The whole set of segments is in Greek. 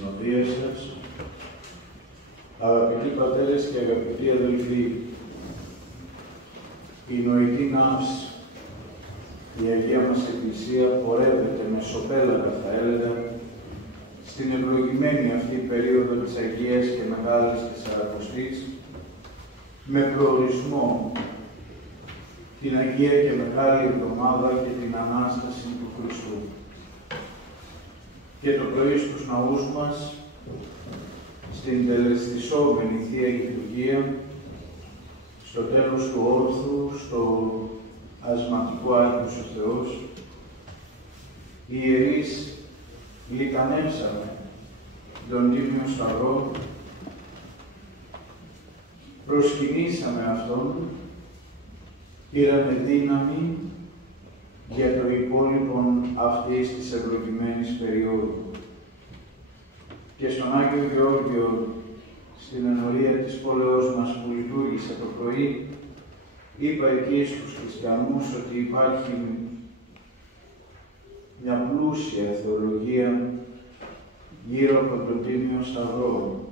συνοδεία σας, αγαπητοί πατέρες και αγαπητοί αδελφοί, η νοητή ναύση, η Αγία μας Εκκλησία πορεύεται με σοπέλατα, θα έλεγα, στην ευλογημένη αυτή περίοδο της Αγίας και Μεγάλης Τεσσαρακοστής, με προορισμό την Αγία και Μεγάλη Εβδομάδα και την Ανάσταση του Χριστού. Και το πρωί στους ναούς μας, στην τελεστισόμενη Θεία Λειτουργία, στο τέλος του όρθρου, στο ασματικό Άγιος ο Θεός, οι ιερείς λιτανεύσαμε τον Τίμιο Σταυρό, προσκυνήσαμε Αυτόν, πήραμε δύναμη για το υπόλοιπο αυτής της ευλογημένης περίοδου. Και στον Άγιο Γεώργιο, στην ενορία της πόλεως μας που λειτουργήσε το πρωί, είπα εκεί στους χριστιανούς ότι υπάρχει μια πλούσια θεολογία γύρω από τον Τίμιο Σταυρό,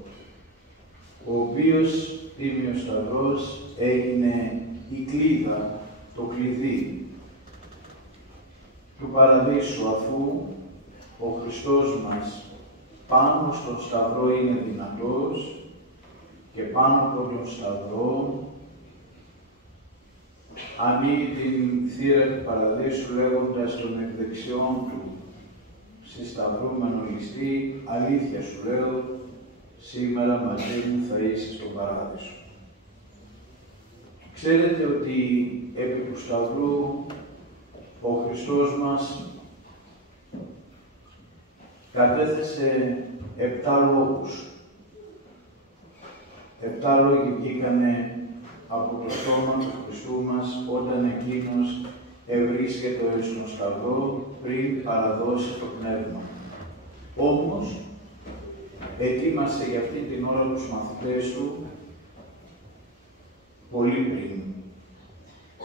ο οποίος Τίμιος Σταυρός έγινε η κλίδα, το κλειδί του Παραδείσου, αφού ο Χριστός μας πάνω στον Σταυρό είναι δυνατός και πάνω από τον Σταυρό ανοίγει την θύρα του Παραδείσου λέγοντας τον εκ δεξιών του στη σταυρούμενο ληστή, αλήθεια σου λέω, σήμερα μαζί μου θα είσαι στον Παράδεισο. Ξέρετε ότι επί του Σταυρού ο Χριστός μας κατέθεσε 7 λόγους. 7 λόγοι βγήκανε από το στόμα του Χριστού μας όταν Εκείνος ευρίσκεται στον Σταυρό πριν παραδώσει το Πνεύμα. Όμως, ετοίμασε για αυτή την ώρα τους μαθητές του πολύ πριν.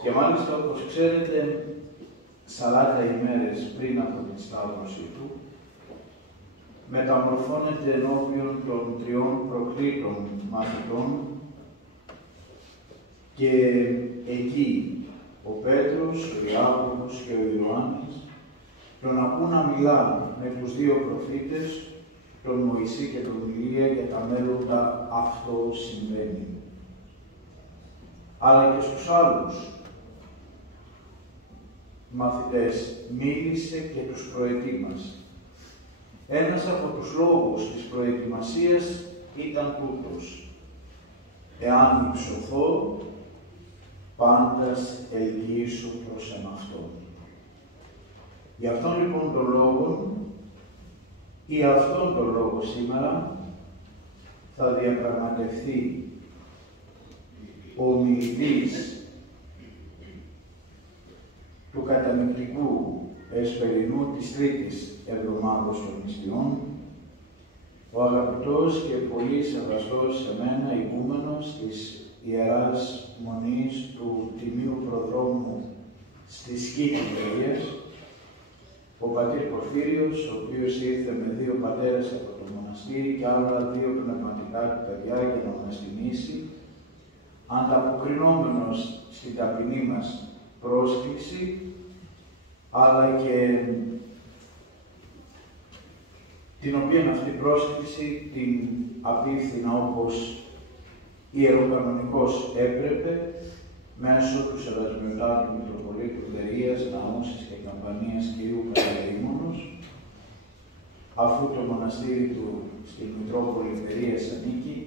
Και μάλιστα, όπως ξέρετε, 40 ημέρες πριν από την Σταύρωση του, μεταμορφώνεται ενώπιον των 3 προκλήτων μαθητών και εκεί ο Πέτρος, ο Ιάκωβος και ο Ιωάννης τον ακούν να μιλά με τους 2 προφήτες, τον Μωυσή και τον Ηλία, για τα μέλλοντα αυτό συμβαίνει. Αλλά και στους άλλους μαθητές μίλησε και τους προετοίμασε. Ένας από τους λόγους της προετοιμασίας ήταν τούτος: εάν υψωθώ, πάντας ελγήσω προς εμαυτόν. Γι' αυτόν λοιπόν τον λόγο, ή αυτόν τον λόγο σήμερα, θα διαπραγματευτεί ο ομιλητής του καταμυκτικού εσπερινού της Τρίτης Εβδομάδος των Νηστιών, ο αγαπητός και πολύ σεβαστός σε μένα ηγούμενος της Ιεράς Μονής του Τιμίου Προδρόμου στη Σκήτη Βερίας, ο πατήρ Πορφύριος, ο οποίος ήρθε με 2 πατέρες από το μοναστήρι και άλλα 2 πνευματικά του παιδιά για να μας τιμήσει, ανταποκρινόμενος στην ταπεινή μας πρόσκληση, αλλά και την οποία αυτή πρόσκληση την απίφθηνα όπως ιεροκανονικός έπρεπε, μέσω του Σεβασμιωτάτου Μητροπολίτου Βερίας, Ναούσης και Καμπανίας Κυρίου Παντελεήμονος, αφού το μοναστήρι του στην Μητρόπολη Βερίας ανήκει,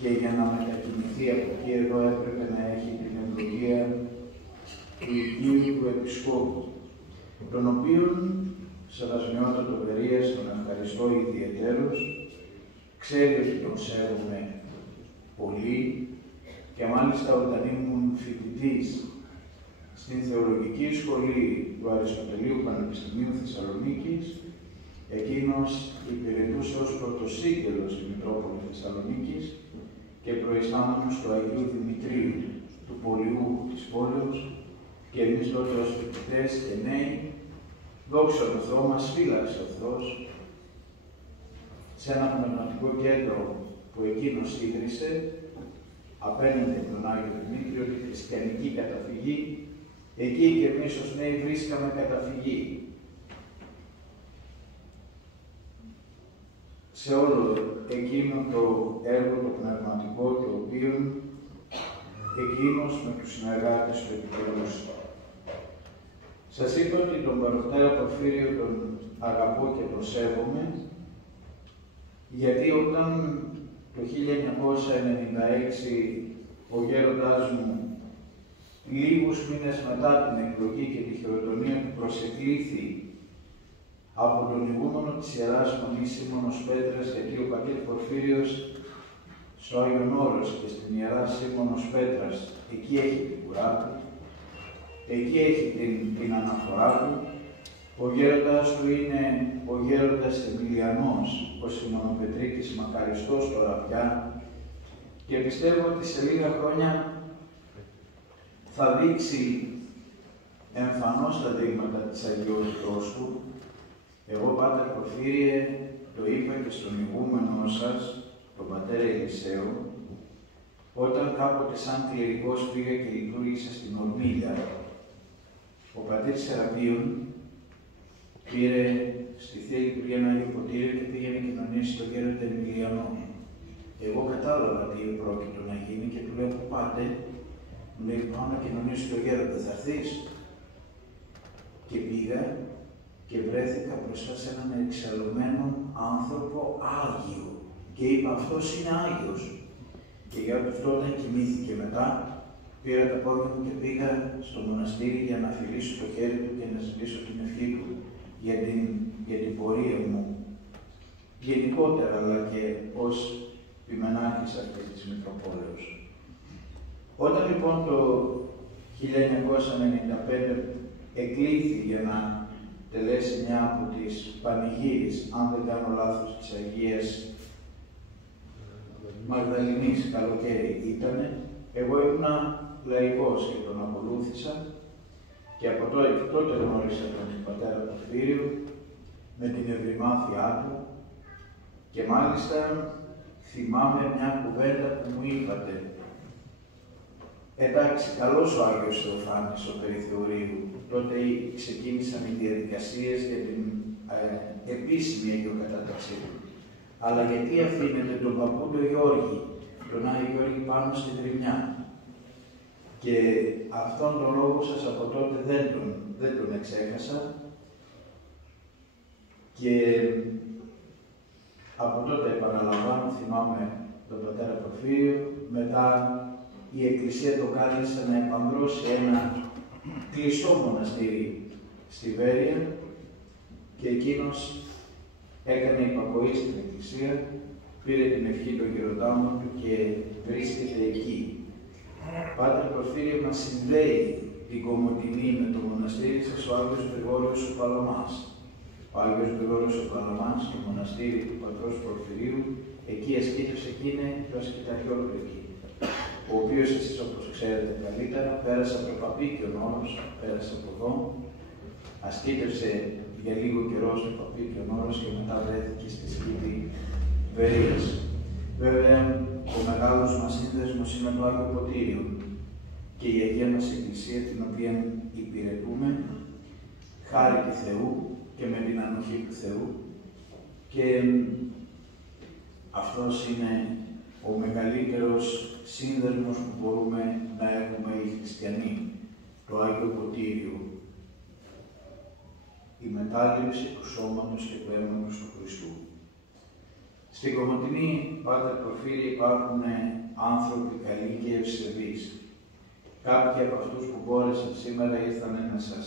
και για να μετακινηθεί από εκεί εδώ έπρεπε να έχει την ευλογία του Οικείου του Επισκόπου, τον οποίον Σεβασμιότατο Βερίας τον ευχαριστώ ιδιαιτέρως, ξέρει ότι τον σέβομαι πολύ, και μάλιστα όταν ήμουν φοιτητής στην Θεολογική Σχολή του Αριστοτελείου Πανεπιστημίου Θεσσαλονίκης, εκείνος υπηρετούσε ως πρωτοσύγγελος στη Μητρόπολη Θεσσαλονίκης και προϊστάμενος του Αγίου Δημητρίου, του Πολιούχου της πόλεως, και εμείς τότε ως φοιτητές και νέοι, δόξα τω Θεώ, μας φύλαξε ο Θεός σε ένα πνευματικό κέντρο που εκείνος ίδρυσε, απέναντι από τον Άγιο Δημήτριο, τη χριστιανική καταφυγή. Εκεί και εμείς ως νέοι βρίσκαμε καταφυγή. Σε όλο εκείνο το έργο, το πνευματικό, το οποίο εκείνος με τους συνεργάτες του επιτελούσε. Σας είπα ότι τον Παροκτέρα Πορφύριο τον αγαπώ και τον σέβομαι, γιατί όταν το 1996 ο γέροντάς μου, λίγους μήνες μετά την εκλογή και τη χειροτονία του, προσεκλήθη από τον ηγούμενο της Ιεράς Μονής Σίμωνος Πέτρας, γιατί ο πατήρ Πορφύριος στο Άγιον Όρος και στην Ιερά Σίμωνος Πέτρας, εκεί έχει την κουρά του, εκεί έχει την αναφορά του. Ο γέροντας του είναι ο γέροντας Εμιλιανός, ο Σιμωνοπετρίκης, μακαριστός τώρα πια, και πιστεύω ότι σε λίγα χρόνια θα δείξει εμφανώς τα δείγματα της αγιότητός του. Εγώ, Πάτερ Πορφύριε, το είπα και στον ηγούμενο σας, τον πατέρα Ελισέο, όταν κάποτε σαν κληρικός πήγα και λειτουργήσα στην Ορμίλια. Ο πατήρ Σεραπείων πήρε στη Θεία Λειτουργία ένα Άγιο Ποτήριο και πήγε να κοινωνήσει τον γέροντα Εμιλιανό. Εγώ κατάλαβα τι πρόκειτο να γίνει και του λέω: πού πάτε? Μου λέει: πάω να κοινωνήσω τον γέροντα, θα έρθεις? Και πήγα και βρέθηκα μπροστά σε έναν εξαλωμένο άνθρωπο Άγιο. Και είπα: αυτός είναι Άγιος. Και για αυτό όταν κοιμήθηκε μετά, πήρα τα πόδια μου και πήγα στο μοναστήρι για να φιλήσω το χέρι του και να ζητήσω την ευχή του για την πορεία μου, γενικότερα, αλλά και ως πειμενάρχης αυτής της Μητροπόλεως. Όταν λοιπόν το 1995 εκλήθη για να τελέσει μια από τις πανηγύρεις, αν δεν κάνω λάθος, της Αγίας Μαγδαληνής, καλοκαίρι ήτανε, εγώ ήμουνα λαϊκός και τον ακολούθησα και από τότε γνώρισα τον πατέρα Πορφύριο με την ευρυμάθειά του και μάλιστα θυμάμαι μια κουβέντα που μου είπατε. Εντάξει, καλός ο Άγιος Θεοφάνης ο Περιθεωρίου. Τότε ξεκίνησαν οι διαδικασίες για την επίσημη αγιοκατάταξή του. Αλλά γιατί αφήνετε τον παππού τον Γιώργη, τον Άγιο Γιώργη, πάνω στη Δρυμιά? Και αυτόν τον λόγο σας από τότε δεν τον εξέχασα. Και από τότε επαναλαμβάνω, θυμάμαι τον πατέρα Πορφύριο, μετά η Εκκλησία το κάλεσε να επανδρώσει ένα κλειστό μοναστήρι στη Βέρεια και εκείνος έκανε υπακοή στην Εκκλησία, πήρε την ευχή των γεροντάμων του και βρίσκεται εκεί. Πάτερ Πορφύριο μας συνδέει την Κομοτηνή με το μοναστήρι σας ο Άγιος Γρηγόριος ο Παλαμάς. Ο Άγιος Γρηγόριος ο Παλαμάς, το μοναστήρι του πατρός Πορφυρίου, εκεί ασκήτευσε και είναι το ασκηταριό του εκεί. Ο οποίος εσείς, όπως ξέρετε καλύτερα, πέρασε από το Παπίκιον Όρος, πέρασε από εδώ, ασκήτευσε για λίγο καιρό στο Παπίκιον Όρος και μετά βρέθηκε στη σκήτη Βερίας. Βέβαια, ο μεγάλος μας σύνδεσμος είναι το Άγιο Ποτήριο και η Αγία μας Εκκλησία, την οποία υπηρετούμε, χάρη του Θεού και με την ανοχή του Θεού. Και αυτός είναι ο μεγαλύτερος σύνδεσμος που μπορούμε να έχουμε οι χριστιανοί, το Άγιο Ποτήριο, η μετάληψη του σώματος και πνεύματος του Χριστού. Στην Κομοτηνή, Πάτερ Πορφύριε, υπάρχουν άνθρωποι καλοί και ευσεβείς. Κάποιοι από αυτούς που μπόρεσαν σήμερα ήρθαν να σας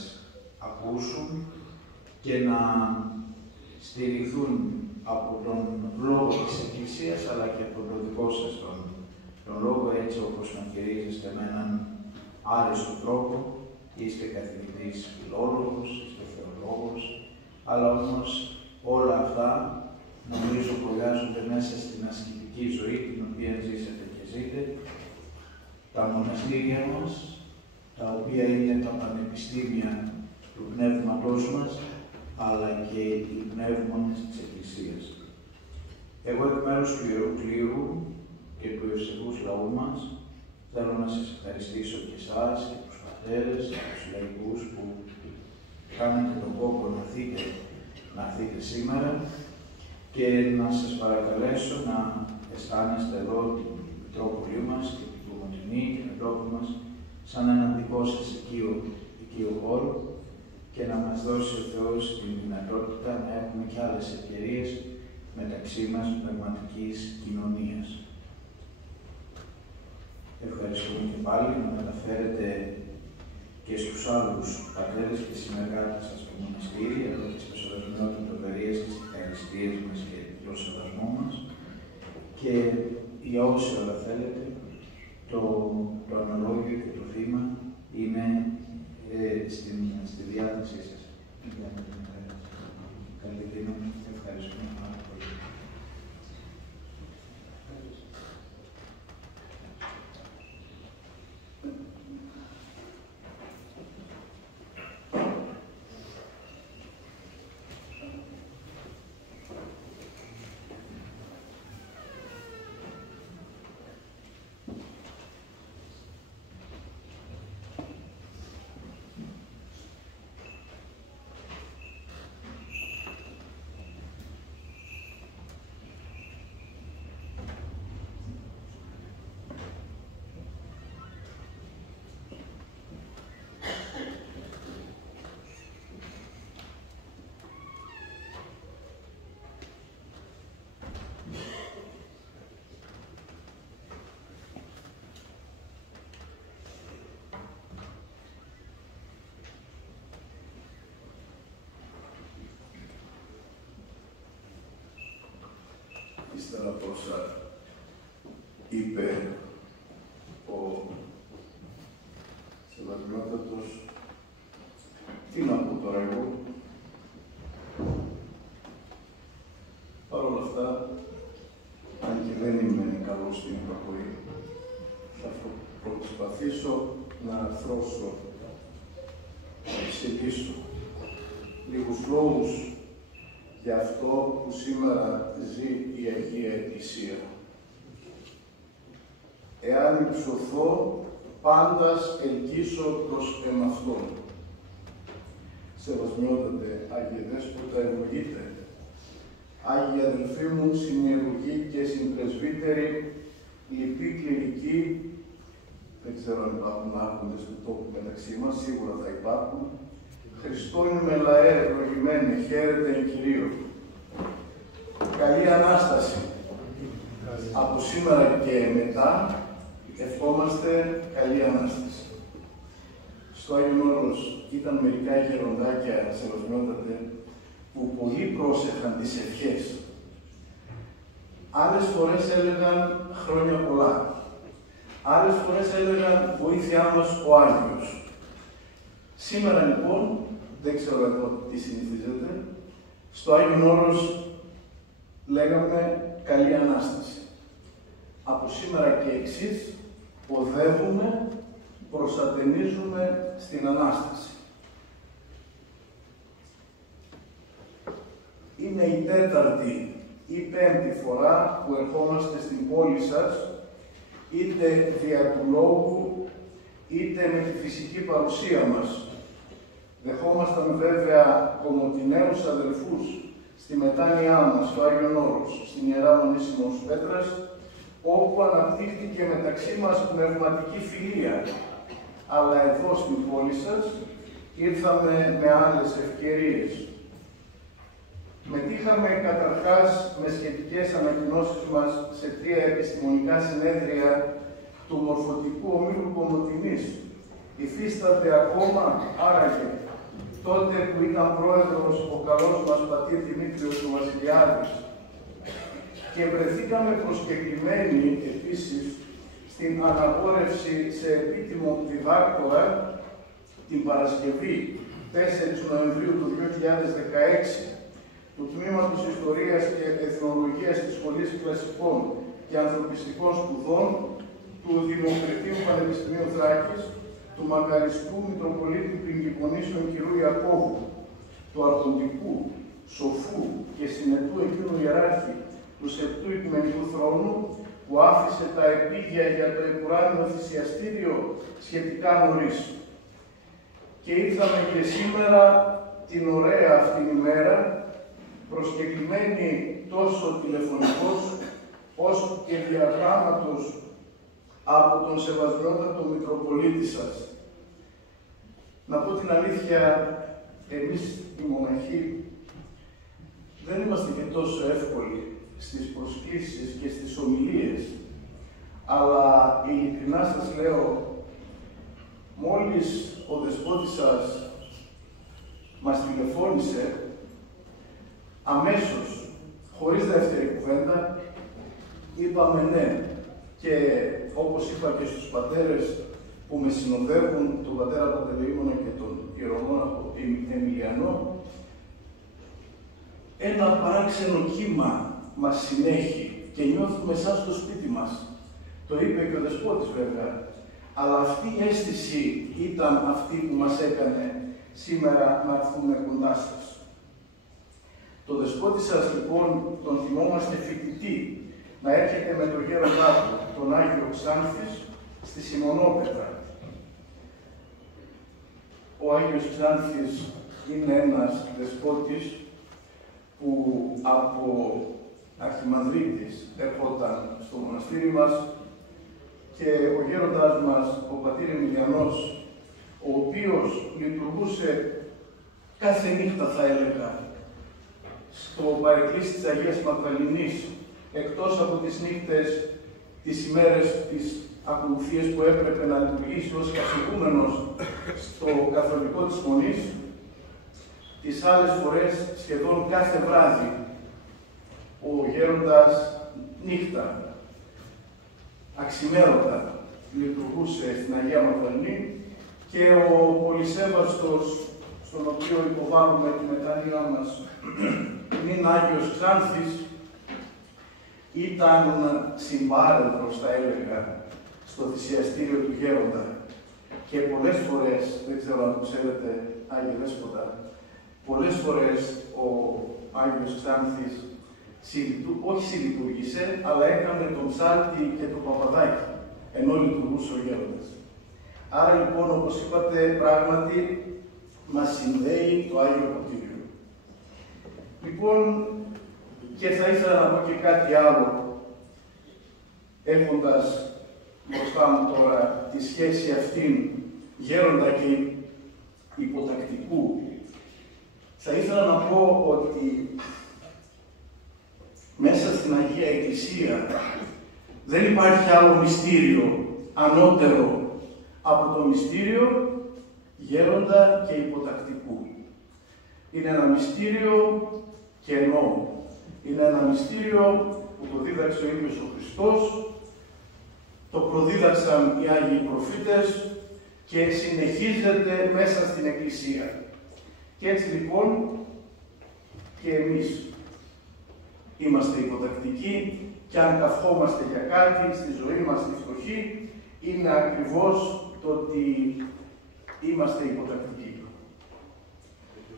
ακούσουν και να στηριχθούν από τον λόγο της Εκκλησίας, αλλά και από τον δικό σας τον λόγο, έτσι όπως τον χειρίζεστε με έναν άριστο τρόπο. Είστε καθηγητής φιλόλογος, είστε θεολόγος, αλλά όμως όλα αυτά νομίζω πολλιάζονται μέσα στην ασκητική ζωή την οποία ζήσατε και ζείτε. Τα μοναστήρια μας, τα οποία είναι τα πανεπιστήμια του πνεύματός μας, αλλά και οι πνεύμονες της Εκκλησίας. Εγώ εκ μέρους του Ιερού Κλήρου και του ευσεβούς λαού μας θέλω να σας ευχαριστήσω και εσάς και τους πατέρες και τους λαϊκούς που κάνετε τον κόπο να έρθετε σήμερα και να σας παρακαλέσω να αισθάνεστε εδώ την Μητρόπολη μας και την Κομωτινή και τον τόπο μας σαν έναν δικό σας οικείο χώρο και να μας δώσει ο Θεός την δυνατότητα να έχουμε και άλλες ευκαιρίες μεταξύ μας πνευματικής κοινωνίας. Ευχαριστούμε και πάλι να μεταφέρετε και στους άλλους πατέρες και συνεργάτες σας στο μοναστήρι, εδώ και στο σεβασμό των προβερίες και στις ευχαριστίες μας και το σεβασμό μας και για όση όλα θέλετε, το αναλόγιο και το θύμα είναι στη διάθεσή σας. Καλή δύναμη, ευχαριστούμε πάρα πολύ. Ύστερα από όσα είπε ο Σεβασμιότατος, τι να πω τώρα εγώ. Παρ' όλα αυτά, αν και δεν είμαι καλός στην υπακοή, θα προσπαθήσω να αρθρώσω, να εξηγήσω λίγους λόγους για αυτό που σήμερα ζει η Αγία Εκκλησία. Εάν υψωθώ, πάντας ελκύσω προς εμαυτόν. Σεβασμιότατε, Άγιε Δέσποτα, ευλογείτε. Άγιοι αδελφοί μου, συνειεουργοί και συμπρεσβύτεροι, λοιποί κληρικοί, δεν ξέρω αν υπάρχουν άρχοντες του τόπου μεταξύ μας, σίγουρα θα υπάρχουν. Χριστόνιμε λαέ, ευλογημένε, χαίρετε εν Κυρίω. Καλή Ανάσταση. Από σήμερα και μετά ευχόμαστε καλή Ανάσταση. Στο Άγιον Όρος ήταν μερικά γεροντάκια, Σεβασμιότατε, που πολύ πρόσεχαν τις ευχές. Άλλες φορές έλεγαν χρόνια πολλά. Άλλες φορές έλεγαν βοήθειά μας ο Άγιος. Σήμερα λοιπόν, δεν ξέρω εδώ τι συνηθίζεται, στο Άγιον Όρος λέγαμε καλή Ανάσταση. Από σήμερα και εξής οδεύουμε, προσατενίζουμε στην Ανάσταση. Είναι η τέταρτη ή πέμπτη φορά που ερχόμαστε στην πόλη σας, είτε δια του λόγου, είτε με τη φυσική παρουσία μας. Δεχόμασταν βέβαια κομωτιναίους αδελφούς στη μετάνοιά μας, στο Άγιον Όρος, στην Ιερά Μονή Σιμών Πέτρας, όπου αναπτύχθηκε μεταξύ μας πνευματική φιλία. Αλλά εδώ στην πόλη σας ήρθαμε με άλλες ευκαιρίες. Μετήχαμε καταρχάς με σχετικές ανακοινώσεις μας σε 3 επιστημονικά συνέδρια του Μορφωτικού Ομίλου Κομωτινής. Υφίσταται ακόμα, άραγε, τότε που ήταν πρόεδρος ο καλός μας πατήρ Δημήτριος του Βασιλιάδης. Και βρεθήκαμε προσκεκλημένοι επίσης στην αναγόρευση σε επίτιμο διδάκτορα την Παρασκευή 4 Νοεμβρίου του 2016 του Τμήματος Ιστορίας και Εθνολογίας της Σχολής Κλασικών και Ανθρωπιστικών Σπουδών του Δημοκρατίου Πανεπιστημίου Θράκης, του μακαριστού Μητροπολίτη Πριγκιπονήσεων κ. Ιακώβου, του αρχοντικού, σοφού και συνετού εκείνου ιεράρχη του Σεπτού Οικουμενικού Θρόνου, που άφησε τα επίγεια για το επουράνιο θυσιαστήριο σχετικά νωρίς. Και ήρθαμε και σήμερα την ωραία αυτήν ημέρα, προσκεκλημένοι τόσο τηλεφωνικός, όσο και διαγράμματος από τον Σεβασμιότατο Μητροπολίτη σας. Να πω την αλήθεια, εμείς οι μοναχοί δεν είμαστε και τόσο εύκολοι στις προσκλήσεις και στις ομιλίες, αλλά ειλικρινά σας λέω, μόλις ο Δεσπότης σας μας τηλεφώνησε, αμέσως, χωρίς δεύτερη κουβέντα, είπαμε ναι. Και όπως είπα και στους πατέρες που με συνοδεύουν, τον πατέρα Παντελεήμονα και τον ιερομόναχο Εμιλιανό, ένα παράξενο κύμα μας συνέχει και νιώθουμε σαν στο σπίτι μας. Το είπε και ο Δεσπότης βέβαια, αλλά αυτή η αίσθηση ήταν αυτή που μας έκανε σήμερα να έρθουμε κοντά σας. Το Δεσπότη σας λοιπόν τον θυμόμαστε φοιτητή, να έρχεται με τον γέροντά του, τον Άγιο Ξάνθης, στη Σιμονόπετρα. Ο Άγιος Ξάνθης είναι ένας Δεσπότης που από Αρχιμανδρίτης ερχόταν στο μοναστήρι μας και ο γέροντάς μας, ο πατήρ Εμιλιανός, ο οποίος λειτουργούσε κάθε νύχτα, θα έλεγα, στο παρεκκλήσι της Αγίας Μαγδαληνής, εκτός από τις νύχτες, τις ημέρες, τις ακολουθίες που έπρεπε να λειτουργήσει ως καθηγούμενος στο καθολικό της Μονής, τις άλλες φορές, σχεδόν κάθε βράδυ, ο γέροντας νύχτα, αξιμέρωτα, λειτουργούσε στην Αγία Μαγδαληνή και ο πολυσέβαστος, στον οποίο υποβάλλουμε τη μετάνοια μας, νυν Άγιος Ξάνθης, ήταν συμπάρελθος, θα έλεγα, στο θυσιαστήριο του γέροντα. Και πολλές φορές, δεν ξέρω αν το ξέρετε, Άγιε Δέσποτα, πολλές φορές ο Άγιος Ξάνθης όχι συλλειτουργήσε, αλλά έκανε τον ψάλτη και το παπαδάκι, ενώ λειτουργούσε ο γέροντας. Άρα λοιπόν, όπως είπατε, πράγματι μας συνδέει το Άγιο Ποτήριο. Λοιπόν, και θα ήθελα να πω και κάτι άλλο, έχοντας μπροστά μου τώρα τη σχέση αυτήν γέροντα και υποτακτικού. Θα ήθελα να πω ότι μέσα στην Αγία Εκκλησία δεν υπάρχει άλλο μυστήριο ανώτερο από το μυστήριο γέροντα και υποτακτικού. Είναι ένα μυστήριο κενό. Είναι ένα μυστήριο που το δίδαξε ο ίδιος ο Χριστός, το προδίδαξαν οι Άγιοι Προφήτες και συνεχίζεται μέσα στην Εκκλησία. Και έτσι λοιπόν και εμείς είμαστε υποτακτικοί και αν καυχόμαστε για κάτι στη ζωή μας στη φτωχή, είναι ακριβώς το ότι είμαστε υποτακτικοί.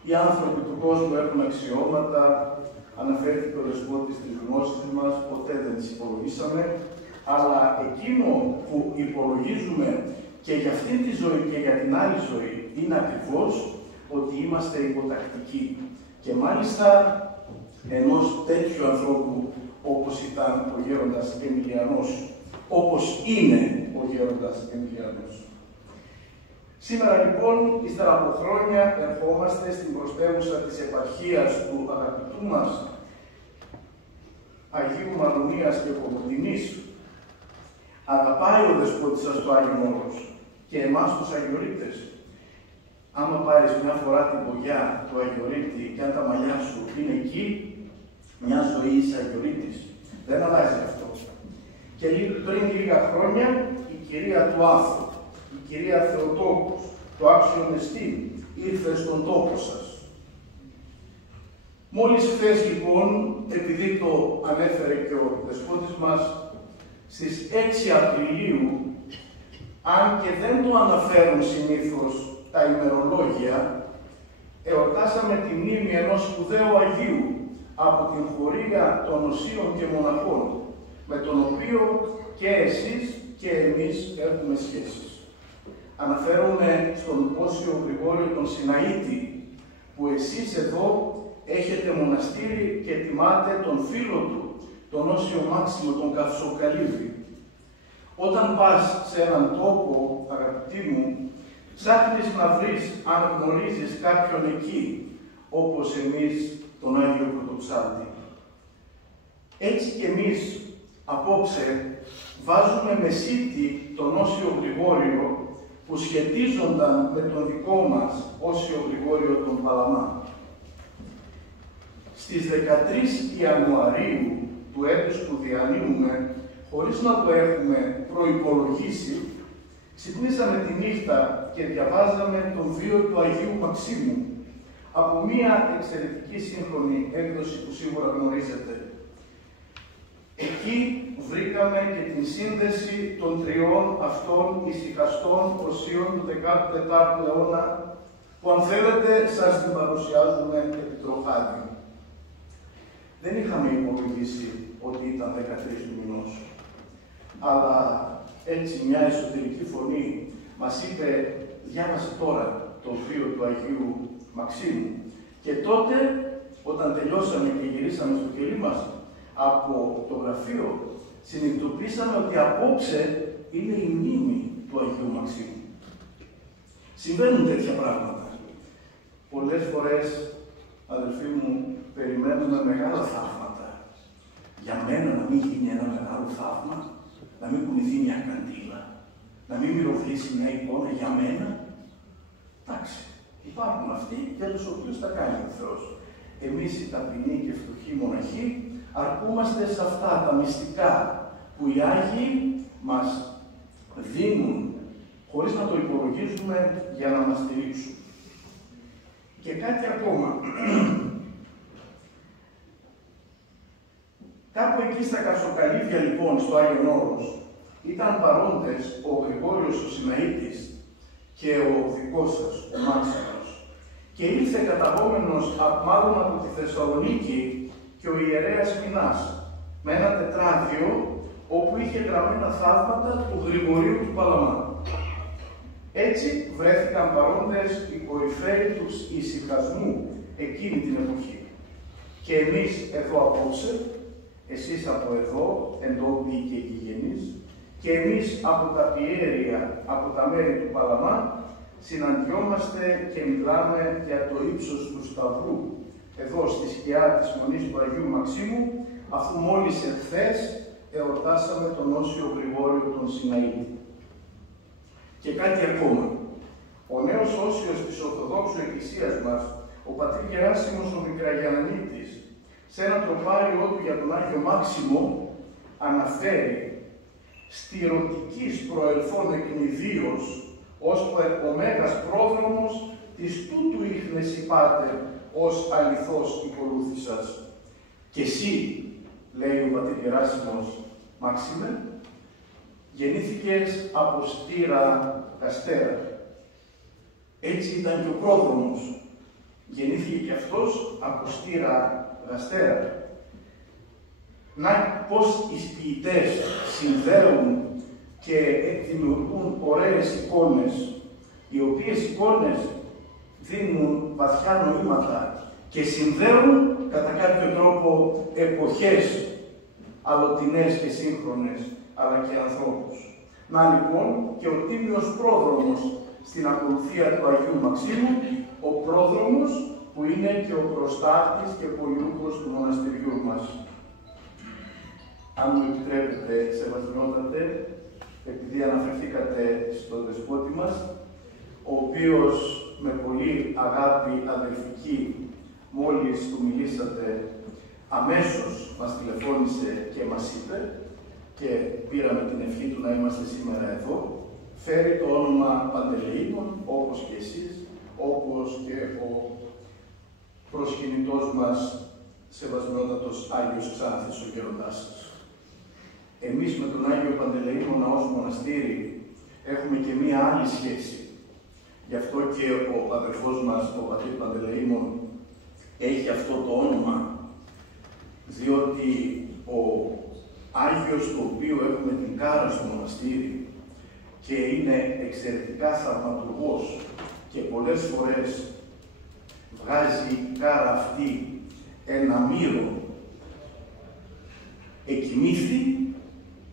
Οι άνθρωποι του κόσμου έχουν αξιώματα, αναφέρθηκε ο Δεσπότης της γνώσης μας, ποτέ δεν τις υπολογίσαμε, αλλά εκείνο που υπολογίζουμε και για αυτή τη ζωή και για την άλλη ζωή είναι ακριβώς ότι είμαστε υποτακτικοί. Και μάλιστα ενός τέτοιου ανθρώπου όπως ήταν ο γέροντας Εμιλιανός, όπως είναι ο γέροντας Εμιλιανός. Σήμερα λοιπόν, ύστερα από χρόνια, ερχόμαστε στην πρωτεύουσα της επαρχίας του αγαπητού μας Αγίου Μαρονίας και Κομωτινής. Αγαπάει ο Δεσπότης σας το Άγιον Όρος και εμάς τους Αγιορείτες. Άμα πάρεις μια φορά την πογιά του Αγιορείτη και αν τα μαλλιά σου είναι εκεί, μια ζωή είσαι Αγιορείτης. Δεν αλλάζει αυτό. Και πριν λίγα χρόνια η κυρία του Άθου, η κυρία Θεοτόκους, το άξιο νεστή, ήρθε στον τόπο σας. Μόλις χθες λοιπόν, επειδή το ανέφερε και ο Δεσπότης μας, στις 6 Απριλίου, αν και δεν το αναφέρουν συνήθως τα ημερολόγια, εορτάσαμε τη μνήμη ενός σπουδαίου Αγίου, από την χωρία των οσίων και μοναχών, με τον οποίο και εσείς και εμείς έχουμε σχέσεις. Αναφέρομαι στον Όσιο Γρηγόριο τον Συναήτη, που εσείς εδώ έχετε μοναστήρι και τιμάτε τον φίλο του, τον Όσιο Μάξιμο, τον Καυσοκαλύβη. Όταν πας σε έναν τόπο, αγαπητοί μου, ψάχνεις να βρεις αν γνωρίζεις κάποιον εκεί, όπως εμείς τον Άγιο Πρωτοψάλτη. Έτσι και εμείς απόψε βάζουμε μεσίτη τον Όσιο Γρηγόριο που σχετίζονταν με τον δικό μας Όσιο Γρηγόριο τον Παλαμά. Στις 13 Ιανουαρίου του έτους που διανύουμε, χωρίς να το έχουμε προϋπολογίσει, ξυπνήσαμε τη νύχτα και διαβάζαμε τον βίο του Αγίου Μαξίμου, από μία εξαιρετική σύγχρονη έκδοση που σίγουρα γνωρίζετε. Εκεί βρήκαμε και την σύνδεση των τριών αυτών ησυχαστών οσίων του 14ου αιώνα, που αν θέλετε σας την παρουσιάζουμε επί τροχάδιο. Δεν είχαμε υπολογίσει ότι ήταν 13 του μηνός, αλλά έτσι μια εσωτερική φωνή μας είπε, διάβασε τώρα το βίο του Αγίου Μαξίμου. Και τότε, όταν τελειώσαμε και γυρίσαμε στο κελί μας από το γραφείο, συνειδητοποίησαμε ότι απόψε είναι η μνήμη του Αγίου Μαξίμου. Συμβαίνουν τέτοια πράγματα. Πολλές φορές, αδελφοί μου, περιμένουμε μεγάλα θαύματα. Για μένα να μην γίνει ένα μεγάλο θαύμα, να μην κουνηθεί μια καντήλα, να μην μυρωδίσει μια εικόνα για μένα. Εντάξει, υπάρχουν αυτοί για τους οποίους τα κάνει ο Θεός. Εμείς οι ταπεινοί και φτωχοί μοναχοί αρκούμαστε σε αυτά τα μυστικά που οι Άγιοι μας δίνουν χωρίς να το υπολογίζουμε για να μας στηρίξουν. Και κάτι ακόμα. Κάπου εκεί στα Καυσοκαλύβια λοιπόν, στο Άγιον Όρος, ήταν παρόντες ο Γρηγόριος ο Συναήτης και ο δικός σας, ο Μάξιμος. Και ήρθε καταγόμενος μάλλον από τη Θεσσαλονίκη και ο ιερέας Μινάς, με ένα τετράδιο όπου είχε γραμμένα θαύματα του Γρηγορίου του Παλαμά. Έτσι βρέθηκαν παρόντες οι κορυφαίοι του ησυχασμού εκείνη την εποχή. Και εμείς εδώ απόψε, εσείς από εδώ, εντόπιοι και γηγενείς, και εμείς από τα πιέρια, από τα μέρη του Παλαμά, συναντιόμαστε και μιλάμε για το ύψος του Σταυρού, εδώ στη σκιά της Μονής του Αγίου Μαξίμου, αφού μόλις εχθές εορτάσαμε τον Όσιο Γρηγόριο τον Συναήτη. Και κάτι ακόμα. Ο νέος Όσιος της Ορθοδόξου Εκκλησίας μας, ο πατήρ Γεράσιμος ο Μικραγιαννίτης, σε ένα τροπάριό του για τον Άγιο Μάξιμο, αναφέρει στηρωτικής προελθόν εκνηδίως, ως ο μέγας πρόδρομος της τούτου ίχνες υπάτερ, ως αληθώς υπολούθησας. Και εσύ, λέει ο πατήρ Γεράσιμος Μάξιμε, γεννήθηκες από στήρα Καστέρα. Έτσι ήταν και ο πρόδρομος. Γεννήθηκε και αυτός από στήρα Γαστέρα. Να πώς οι ποιητές συνδέουν και δημιουργούν ωραίες εικόνες, οι οποίες εικόνες δίνουν βαθιά νοήματα και συνδέουν κατά κάποιο τρόπο εποχές αλλοτινές και σύγχρονες, αλλά και ανθρώπους. Να λοιπόν και ο τίμιος πρόδρομος στην ακολουθία του Αγίου Μαξίμου, ο πρόδρομος που είναι και ο προστάτης και πολιούχος του μοναστηριού μας. Αν μου επιτρέπετε, σεβασμιότατε, επειδή αναφερθήκατε στον δεσπότη μας, ο οποίος με πολύ αγάπη αδελφική, μόλις του μιλήσατε, αμέσως μας τηλεφώνησε και μας είπε, και πήραμε την ευχή του να είμαστε σήμερα εδώ, φέρει το όνομα Παντελεήμων, όπως και εσείς, όπως και ο προσκυνητός μας, σεβασμιότατος Άγιος Ξάνθης, ο γέροντάς σας. Εμείς με τον Άγιο Παντελεήμο Ναός Μοναστήρι έχουμε και μία άλλη σχέση. Γι' αυτό και ο αδερφός μας, ο πατήρ Παντελεήμων, έχει αυτό το όνομα, διότι ο Άγιος, το οποίο έχουμε την κάρα στο μοναστήρι και είναι εξαιρετικά θαυματουργός και πολλές φορές βγάζει η κάρα αυτή ένα μύρο, εκοιμήθη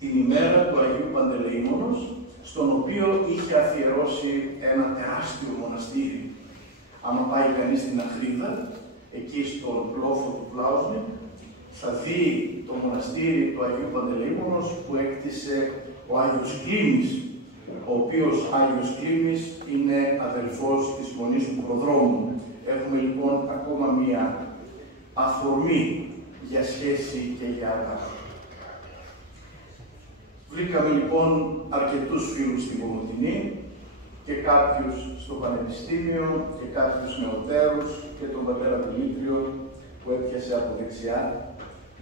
την ημέρα του Αγίου Παντελεήμονος, στον οποίο είχε αφιερώσει ένα τεράστιο μοναστήρι. Άμα πάει κανείς στην Αχρίδα, εκεί στον πλόφο του Πλάουσνη, θα δει το μοναστήρι του Αγίου Παντελεήμονος που έκτισε ο Άγιος Κλήμης, ο οποίος Άγιος Κλήμης είναι αδελφός της Μονής του Προδρόμου. Έχουμε λοιπόν ακόμα μία αφορμή για σχέση και για αγάπη. Βρήκαμε λοιπόν αρκετούς φίλους στην Κομοτηνή και κάποιους στο Πανεπιστήμιο και κάποιους νεοτέρους και τον πατέρα Δημήτριο που έπιασε από δεξιά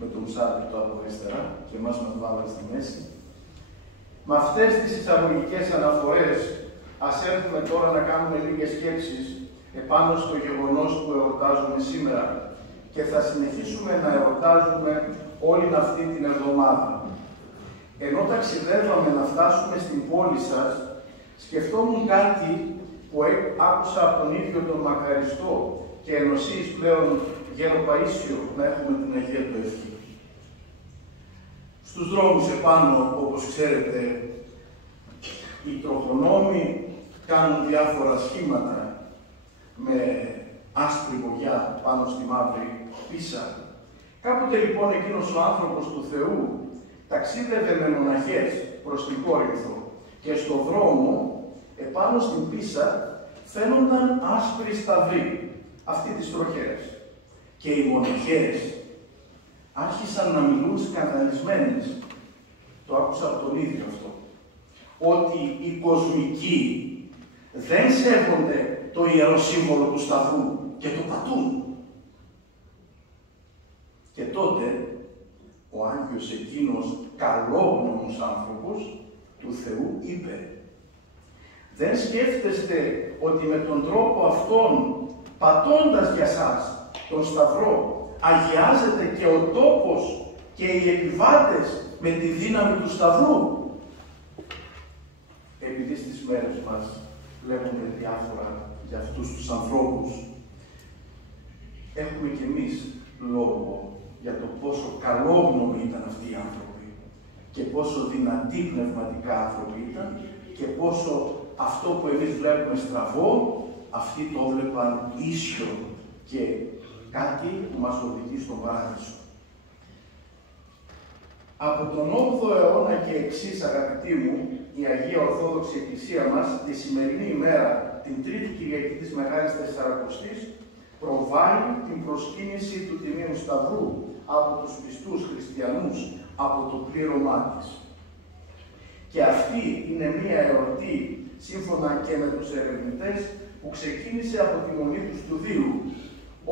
με τον Σάββατο από αριστερά και εμάς μας βάλανε στη μέση. Με αυτές τις εισαγωγικές αναφορές ας έρθουμε τώρα να κάνουμε λίγες σκέψεις επάνω στο γεγονός που εορτάζουμε σήμερα και θα συνεχίσουμε να εορτάζουμε όλη αυτή την εβδομάδα. Ενώ ταξιδεύαμε να φτάσουμε στην πόλη σας, σκεφτόμουν κάτι που άκουσα από τον ίδιο τον μακαριστό και ενωσίης πλέον Γέρο Παΐσιο να έχουμε την Αγία του ευχή. Στους δρόμους επάνω, όπως ξέρετε, οι τροχονόμοι κάνουν διάφορα σχήματα με άσπρη βογιά πάνω στη μαύρη πίσα. Κάποτε λοιπόν εκείνος ο άνθρωπος του Θεού ταξίδευε με μοναχές προς την Κόρινθο και στον δρόμο, επάνω στην πίσα, φαίνονταν άσπροι σταυροί, αυτοί τις τροχές. Και οι μοναχές άρχισαν να μιλούν σκανδαλισμένες. Το άκουσα από τον ίδιο αυτό. Ότι οι κοσμικοί δεν σέβονται το ιερό σύμβολο του σταυρού και το πατούν. Και τότε ο Άγιος εκείνος καλόγνωμος άνθρωπος του Θεού είπε: δεν σκέφτεστε ότι με τον τρόπο αυτόν, πατώντας για σας τον σταυρό, αγιάζεται και ο τόπος και οι επιβάτες με τη δύναμη του σταυρού? Επειδή στις μέρες μας βλέπουμε διάφορα για αυτούς τους ανθρώπους, έχουμε κι εμείς λόγο για το πόσο καλόγνωμοι ήταν αυτοί οι άνθρωποι και πόσο δυνατοί πνευματικά άνθρωποι ήταν και πόσο αυτό που εμείς βλέπουμε στραβό, αυτοί το βλέπαν ίσιο και κάτι που μας οδηγεί στον παράδεισο. Από τον 8ο αιώνα και εξής, αγαπητοί μου, η Αγία Ορθόδοξη Εκκλησία μας, τη σημερινή ημέρα, την Τρίτη Κυριακή της Μεγάλης Τεσσαρακοστής, προβάλλει την προσκύνηση του Τιμίου Σταυρού από τους πιστούς χριστιανούς, από το πλήρωμά της. Και αυτή είναι μία εορτή, σύμφωνα και με τους ερευνητές, που ξεκίνησε από τη Μονή του Στουδίου,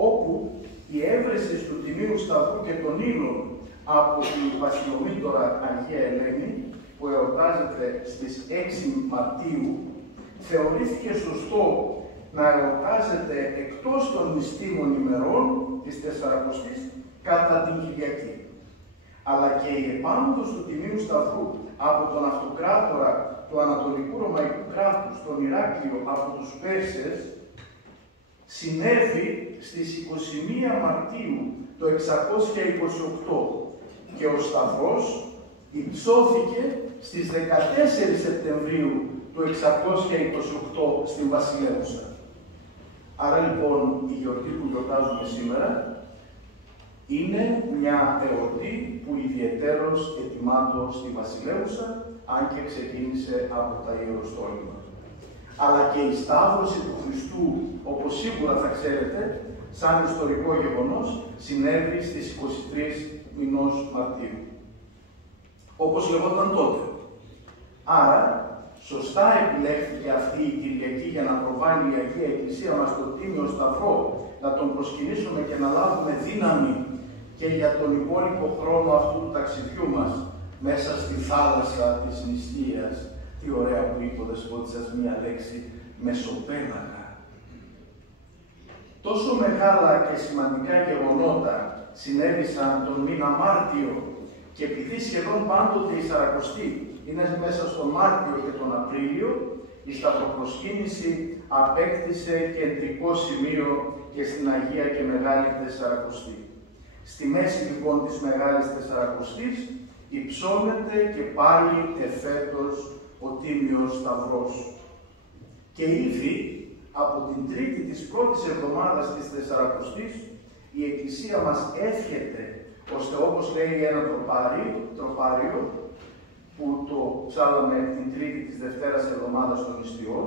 όπου η έβρεση του Τιμίου Σταυρού και των ύλων από την Βασιλομήτωρα Αγία Ελένη, που εορτάζεται στις 6 Μαρτίου, θεωρήθηκε σωστό να εορτάζεται εκτός των νηστείων ημερών της Τεσσαρακοστής κατά την Κυριακή. Αλλά και η επάνωδος του Τιμίου Σταυρού από τον αυτοκράτορα του Ανατολικού Ρωμαϊκού κράτους, τον Ηράκλειο, από τους Πέρσες, συνέβη στις 21 Μαρτίου το 628 και ο Σταυρός υψώθηκε στις 14 Σεπτεμβρίου του 628 στην Βασιλεύουσα. Άρα λοιπόν η γιορτή που γιορτάζουμε σήμερα είναι μια εορτή που ιδιαιτέρως ετοιμάτω στη Βασιλεύουσα, αν και ξεκίνησε από τα Ιεροστόλυμα. Αλλά και η Σταύρωση του Χριστού, όπως σίγουρα θα ξέρετε, σαν ιστορικό γεγονός, συνέβη στις 23 μηνός Μαρτίου. Όπως λεγόταν τότε. Άρα, σωστά επιλέχθηκε αυτή η Κυριακή για να προβάλλει η Αγία Εκκλησία μας το Τίμιο Σταυρό, να τον προσκυνήσουμε και να λάβουμε δύναμη και για τον υπόλοιπο χρόνο αυτού του ταξιδιού μας μέσα στη θάλασσα της νηστείας. Τι ωραία που είπε ο Δεσπότης σας μία λέξη, μεσοπέλαγα. Τόσο μεγάλα και σημαντικά γεγονότα συνέβησαν τον μήνα Μάρτιο και επειδή σχεδόν πάντοτε η Σαρακοστή είναι μέσα στον Μάρτιο και τον Απρίλιο, η σταυροπροσκύνηση απέκτησε κεντρικό σημείο και στην Αγία και Μεγάλη Τεσσαρακοστή. Στη μέση λοιπόν της Μεγάλης Τεσσαρακοστής υψώνεται και πάλι εφέτος ο Τίμιος Σταυρός. Και ήδη από την τρίτη της πρώτης εβδομάδας της Τεσσαρακοστής η Εκκλησία μας εύχεται, ώστε όπως λέει ένα τροπάριο, που το ψάλαμε την τρίτη της Δευτέρας εβδομάδας των Ιστιών,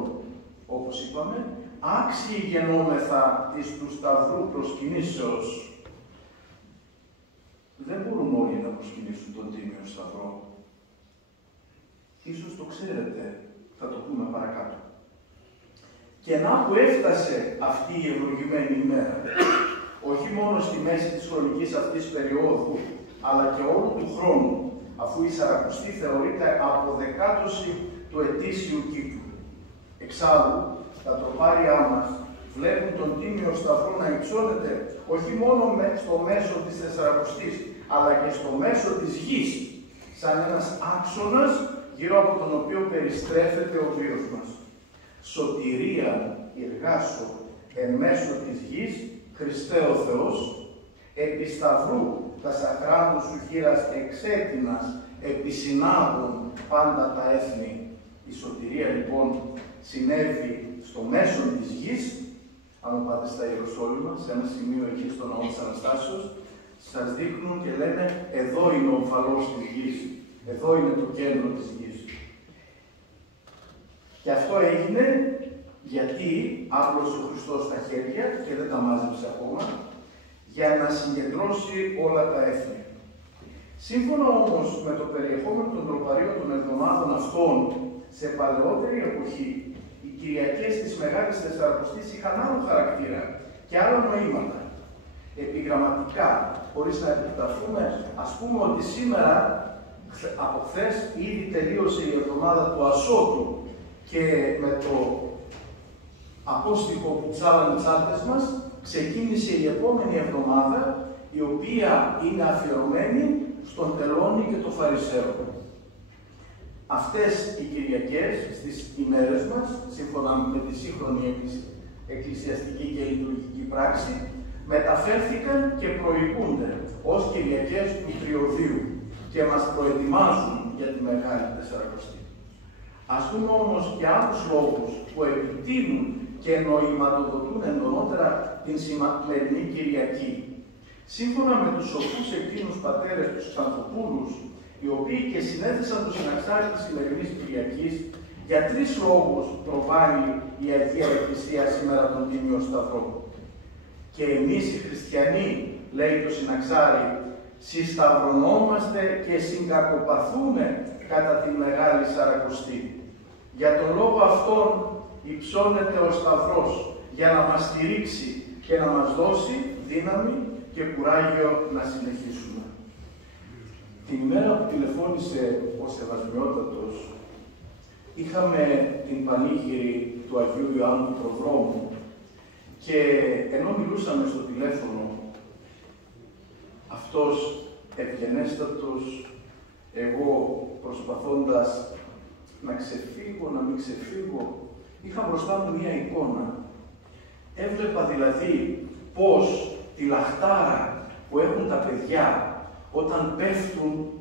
όπως είπαμε, άξιοι γεννόμεθα της του Σταυρού προσκυνήσεως. Δεν μπορούν όλοι να προσκυνήσουν τον Τίμιο Σταυρό. Ίσως το ξέρετε, θα το πούμε παρακάτω. Και να που έφτασε αυτή η ευλογημένη ημέρα, όχι μόνο στη μέση της χρονικής αυτής περίοδου, αλλά και όλου του χρόνου, αφού η Σαρακοστή θεωρείται αποδεκάτωση του ετήσιου κύκλου. Εξάλλου, τα τροπάρια μας βλέπουν τον Τίμιο Σταυρό να υψώνεται όχι μόνο στο μέσο της Τεσσαρακοστής, αλλά και στο μέσο της γης, σαν ένας άξονας γύρω από τον οποίο περιστρέφεται ο βίος μας. Σωτηρία εργάσω εν μέσω της γης, Χριστέ ο Θεός, επί σταυρού τα σαχράντου σου χείρας εξέτεινας, επί συνάγων πάντα τα έθνη. Η σωτηρία λοιπόν συνέβη στο μέσο της γης. Αν πάτε στα Ιεροσόλυμα, σε ένα σημείο εκεί στο ναό της Αναστάσεως, σας δείχνουν και λένε εδώ είναι ο ομφαλός της γης, εδώ είναι το κέντρο της γης. Και αυτό έγινε γιατί άπλωσε ο Χριστός τα χέρια και δεν τα μάζεψε ακόμα, για να συγκεντρώσει όλα τα έθνη. Σύμφωνα όμως με το περιεχόμενο των τροπαρίων των εβδομάδων αυτών, σε παλαιότερη εποχή, οι Κυριακές της Μεγάλης Τεσσαρακοστής είχαν άλλο χαρακτήρα και άλλα νοήματα. Επιγραμματικά, χωρίς να επεκταθούμε, ας πούμε ότι σήμερα, από χθες, ήδη τελείωσε η εβδομάδα του Ασώτου και με το απόστοιχο που ψάλαν οι τσάντες μας, ξεκίνησε η επόμενη εβδομάδα, η οποία είναι αφιερωμένη στον Τελώνη και το Φαρισαίο. Αυτές οι Κυριακές στις ημέρες μας, σύμφωνα με τη σύγχρονη εκκλησιαστική και λειτουργική πράξη, μεταφέρθηκαν και προηγούνται ως Κυριακές του Τριωδίου και μας προετοιμάζουν για τη Μεγάλη Τεσσαρακοστή. Ας πούμε όμως και άλλους λόγους που επιτείνουν και νοηματοδοτούν εντονότερα την σημερινή Κυριακή. Σύμφωνα με τους σοφούς εκείνους πατέρες, τους Ξανθοπούλους, οι οποίοι και συνέθεσαν το συναξάρι της σημερινής Κυριακής, για τρεις λόγους προβάλλει η Αγία Εκκλησία σήμερα τον Τίμιο Σταυρό. Και εμείς οι χριστιανοί, λέει το συναξάρι, συσταυρωνόμαστε και συγκακοπαθούμε κατά τη Μεγάλη Σαρακοστή. Για τον λόγο αυτόν υψώνεται ο Σταυρός, για να μας στηρίξει και να μας δώσει δύναμη και κουράγιο να συνεχίσουμε. Την ημέρα που τηλεφώνησε ο Σεβασμιότατος, είχαμε την πανήγυρη του Αγίου Ιωάννου του Προδρόμου και ενώ μιλούσαμε στο τηλέφωνο, αυτός ευγενέστατος, εγώ προσπαθώντας να ξεφύγω, να μην ξεφύγω, είχα μπροστά μου μία εικόνα. Έβλεπα δηλαδή πώς τη λαχτάρα που έχουν τα παιδιά όταν πέφτουν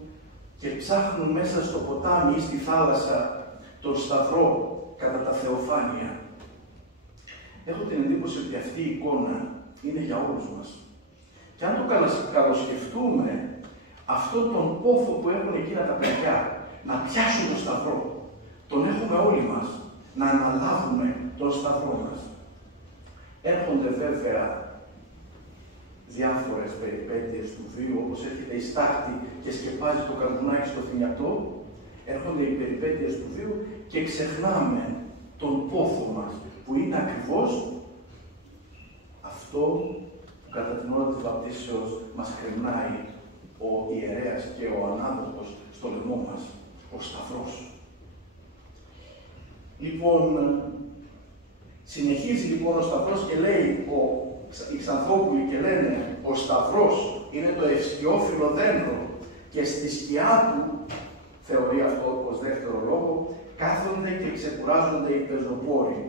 και ψάχνουν μέσα στο ποτάμι ή στη θάλασσα τον Σταυρό κατά τα θεοφάνεια. Έχω την εντύπωση ότι αυτή η εικόνα είναι για όλους μας. Και αν το καλοσκεφτούμε, αυτόν τον πόθο που έχουν εκείνα τα παιδιά, να πιάσουν τον Σταυρό, τον έχουμε όλοι μας, να αναλάβουμε τον Σταυρό μας. Έρχονται βέβαια διάφορες περιπέτειες του βίου, όπως έρχεται η στάχτη και σκεπάζει το καρβουνάκι στο θυμιατό, έρχονται οι περιπέτειες του βίου και ξεχνάμε τον πόθο μας, που είναι ακριβώς αυτό που κατά την ώρα της βαπτίσεως μας κρεμνάει ο ιερέας και ο ανάδοχος στο λαιμό μας, ο Σταυρός. Λοιπόν, συνεχίζει λοιπόν ο Σταυρός και λέει, οι Ξανθόπουλοι και λένε, ο Σταυρός είναι το ευσκιόφυλλο δέντρο και στη σκιά του, θεωρεί αυτό ως δεύτερο λόγο, κάθονται και ξεκουράζονται οι πεζοπόροι.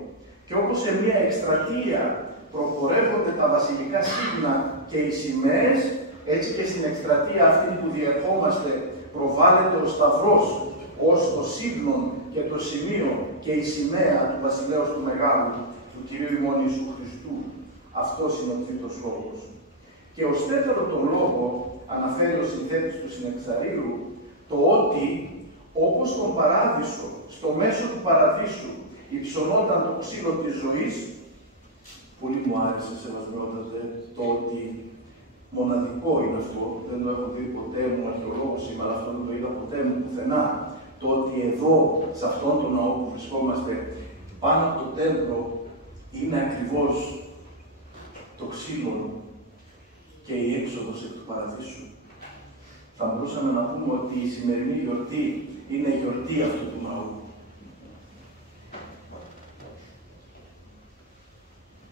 Και όπως σε μια εκστρατεία προπορεύονται τα βασιλικά σύγνα και οι σημαίες, έτσι και στην εκστρατεία αυτή που διερχόμαστε προβάλλεται ο Σταυρός ως το σύγνον και το σημείο και η σημαία του Βασιλέως του Μεγάλου, του Κυρίου ημών Ιησού Χριστού. Αυτός είναι ο τρίτος λόγος. Και ως τέταρτον λόγο αναφέρει ο συνθέτης του Συνεξαρίου το ότι όπως στον Παράδεισο, στο μέσο του Παραδείσου, υψωνόταν το ξύλο της ζωής. Πολύ μου άρεσε, σεβασμιότατε, το ότι μοναδικό είναι αυτό, δεν το έχω δει ποτέ μου αρχαιολόγος σήμερα, αυτό δεν το είδα ποτέ μου πουθενά, το ότι εδώ, σε αυτόν τον ναό που βρισκόμαστε, πάνω από το τέμπλο, είναι ακριβώς το ξύλο και η έξοδος εκ του Παραδείσου. Θα μπορούσαμε να πούμε ότι η σημερινή γιορτή είναι η γιορτή αυτού του ναού.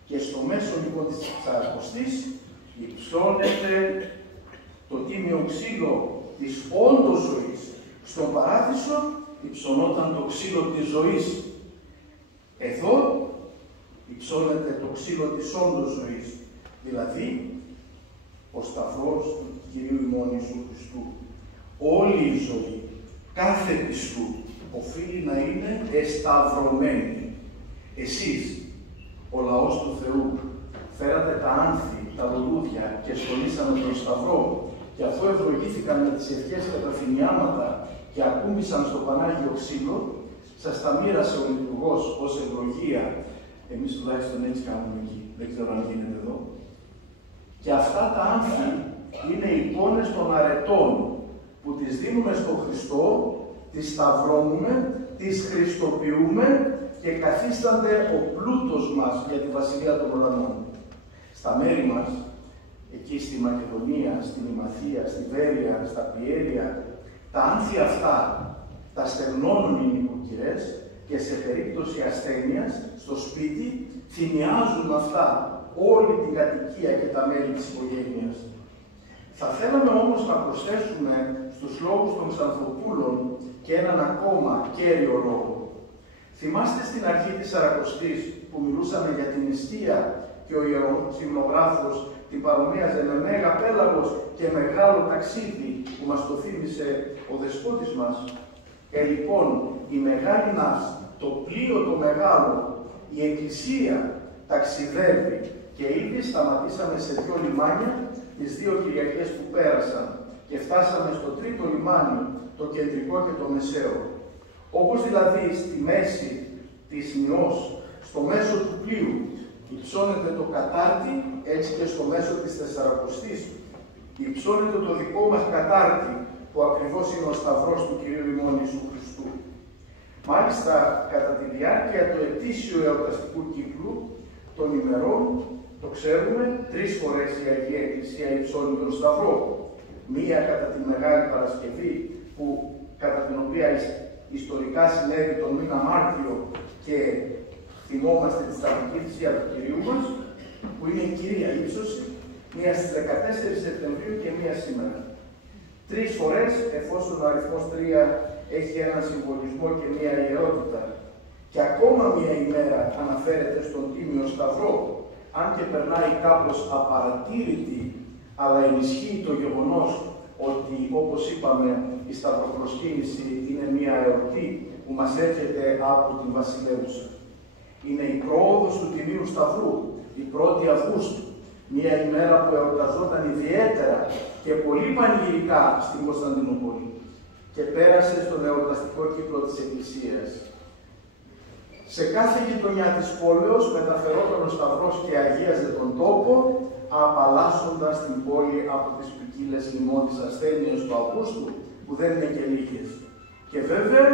Και στο μέσο λοιπόν της Σαρακοστής υψώνεται το τίμιο ξύλο της όντως ζωής. Στον Παράδεισο υψωνόταν το ξύλο της ζωής. Εδώ υψώνεται το ξύλο της όντως ζωής. Δηλαδή, ο Σταυρός του Κυρίου ημών Ιησού Χριστού. Όλη η ζωή, κάθε πιστού, οφείλει να είναι εσταυρωμένη. Εσείς, ο λαός του Θεού, φέρατε τα άνθη, τα λουλούδια και στολίσαμε τον Σταυρό, και αφού ευλογήθηκαν με τις ευχές και τα φοινιάματα και ακούμπησαν στο Πανάγιο ξύλο, σας τα μοίρασε ο λειτουργός ως ευλογία. Εμείς τουλάχιστον έτσι κάνουμε εκεί, δεν ξέρω αν γίνεται εδώ. Και αυτά τα άνθη είναι εικόνες των αρετών που τις δίνουμε στον Χριστό, τις σταυρώνουμε, τις χριστοποιούμε και καθίστανται ο πλούτος μας για τη Βασιλεία των Ουρανών. Στα μέρη μας, εκεί στη Μακεδονία, στην Ημαθία, στη Βέρεια, στα Πιέρια, τα άνθη αυτά τα στεγνώνουν οι νοικοκυρές και σε περίπτωση ασθένειας, στο σπίτι, θυμιάζουν αυτά όλη την κατοικία και τα μέλη της οικογένειας. Θα θέλαμε όμως να προσθέσουμε στους λόγους των Ξανθοπούλων και έναν ακόμα κέριο λόγο. Θυμάστε στην αρχή της Σαρακοστής που μιλούσαμε για την νηστεία και ο ιεροσυμνογράφος την παρομοίαζε με μέγα πέλαγος και μεγάλο ταξίδι που μας το θύμισε ο Δεσπότης μας. Λοιπόν, η μεγάλη ναύση, το πλοίο το μεγάλο, η Εκκλησία ταξιδεύει και ήδη σταματήσαμε σε 2 λιμάνια τις 2 Κυριακές που πέρασαν και φτάσαμε στο 3ο λιμάνι, το κεντρικό και το μεσαίο. Όπως δηλαδή στη μέση της Νιός, στο μέσο του πλοίου, υψώνεται το κατάρτι, έτσι και στο μέσο της Τεσσαρακοστής υψώνεται το δικό μας κατάρτι, που ακριβώς είναι ο Σταυρός του Κυρίου ημών Ιησού Χριστού. Μάλιστα, κατά τη διάρκεια του ετήσιου εορταστικού κύκλου των ημερών, το ξέρουμε, 3 φορές η Αγία Εκκλησία υψώνει τον Σταυρό. Μία κατά τη Μεγάλη Παρασκευή, που κατά την οποία ιστορικά συνέβη τον μήνα Μάρτιο και θυμόμαστε τη σταυρική θυσία του Κυρίου μας, που είναι η Κυρία Ύψωση, μία στις 14 Σεπτεμβρίου και μία σήμερα. 3 φορές, εφόσον ο αριθμός 3 έχει έναν συμβολισμό και μία ιερότητα. Και ακόμα μία ημέρα αναφέρεται στον Τίμιο Σταυρό, αν και περνάει κάπως απαρατήρητη, αλλά ενισχύει το γεγονός ότι, όπως είπαμε, η σταυροπροσκύνηση είναι μία εορτή που μας έρχεται από την Βασιλεύουσα. Είναι η πρόοδος του Τιμίου Σταυρού, η 1η Αυγούστου, μία ημέρα που εορταζόταν ιδιαίτερα και πολύ πανηγυρικά στην Κωνσταντινούπολη και πέρασε στον εορταστικό κύκλο της Εκκλησίας. Σε κάθε γειτονιά της πόλεως μεταφερόταν ο Σταυρός και αγίαζε τον τόπο, απαλλάσσοντας την πόλη από τις ποικίλες λοιμώδεις ασθένειες του Αυγούστου, που δεν είναι και λίγες. Και βέβαια,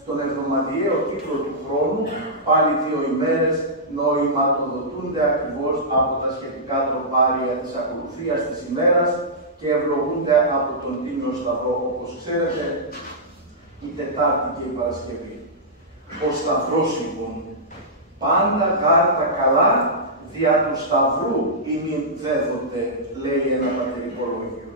στον εβδομαδιαίο κύκλο του χρόνου, πάλι 2 ημέρες νοηματοδοτούνται ακριβώς από τα σχετικά τροπάρια της ακολουθίας της ημέρας και ευλογούνται από τον Τίμιο Σταυρό, όπως ξέρετε, η Τετάρτη και η Παρασκευή. Ο Σταυρός λοιπόν, πάντα γάρ τα καλά, δια του σταυρού ημίν δέδοτε, λέει ένα πατερικό λόγιο.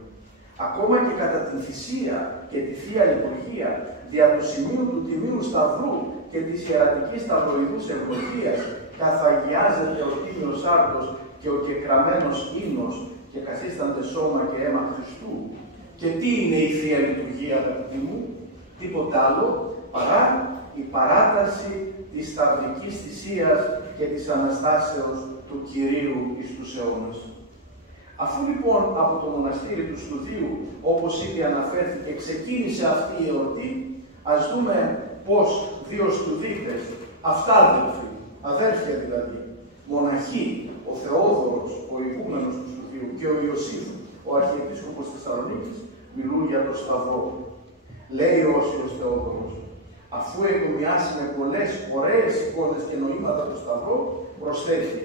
Ακόμα και κατά την θυσία και τη Θεία Λειτουργία, δια του σημείου του Τιμίου Σταυρού και της ιερατικής σταυροειδούς ευλογίας, καθαγιάζεται ο Τίμιος Άρτος και ο κεκραμένος ίνος και καθίστανται σώμα και αίμα Χριστού. Και τι είναι η Θεία Λειτουργία, αγαπητοί μου? Τίποτα άλλο παρά η παράταση της σταυρικής θυσίας και της Αναστάσεως του Κυρίου εις τους αιώνας. Αφού λοιπόν από το μοναστήρι του Στουδίου, όπως ήδη αναφέρθηκε, ξεκίνησε αυτή η εορτή, ας δούμε πως δύο Στουδίτες, αυτάδελφοι, αδέρφια δηλαδή, μοναχοί, ο Θεόδωρος, ο ηγούμενος του Στουδίου, και ο Ιωσήφ, ο Αρχιεπίσκοπος Θεσσαλονίκης, μιλούν για το Σταυρό. Λέει ο Όσιος Θεόδωρος, αφού εγκομιάσει με πολλές ωραίες εικόνες και νοήματα το Σταυρό, προσθέτει,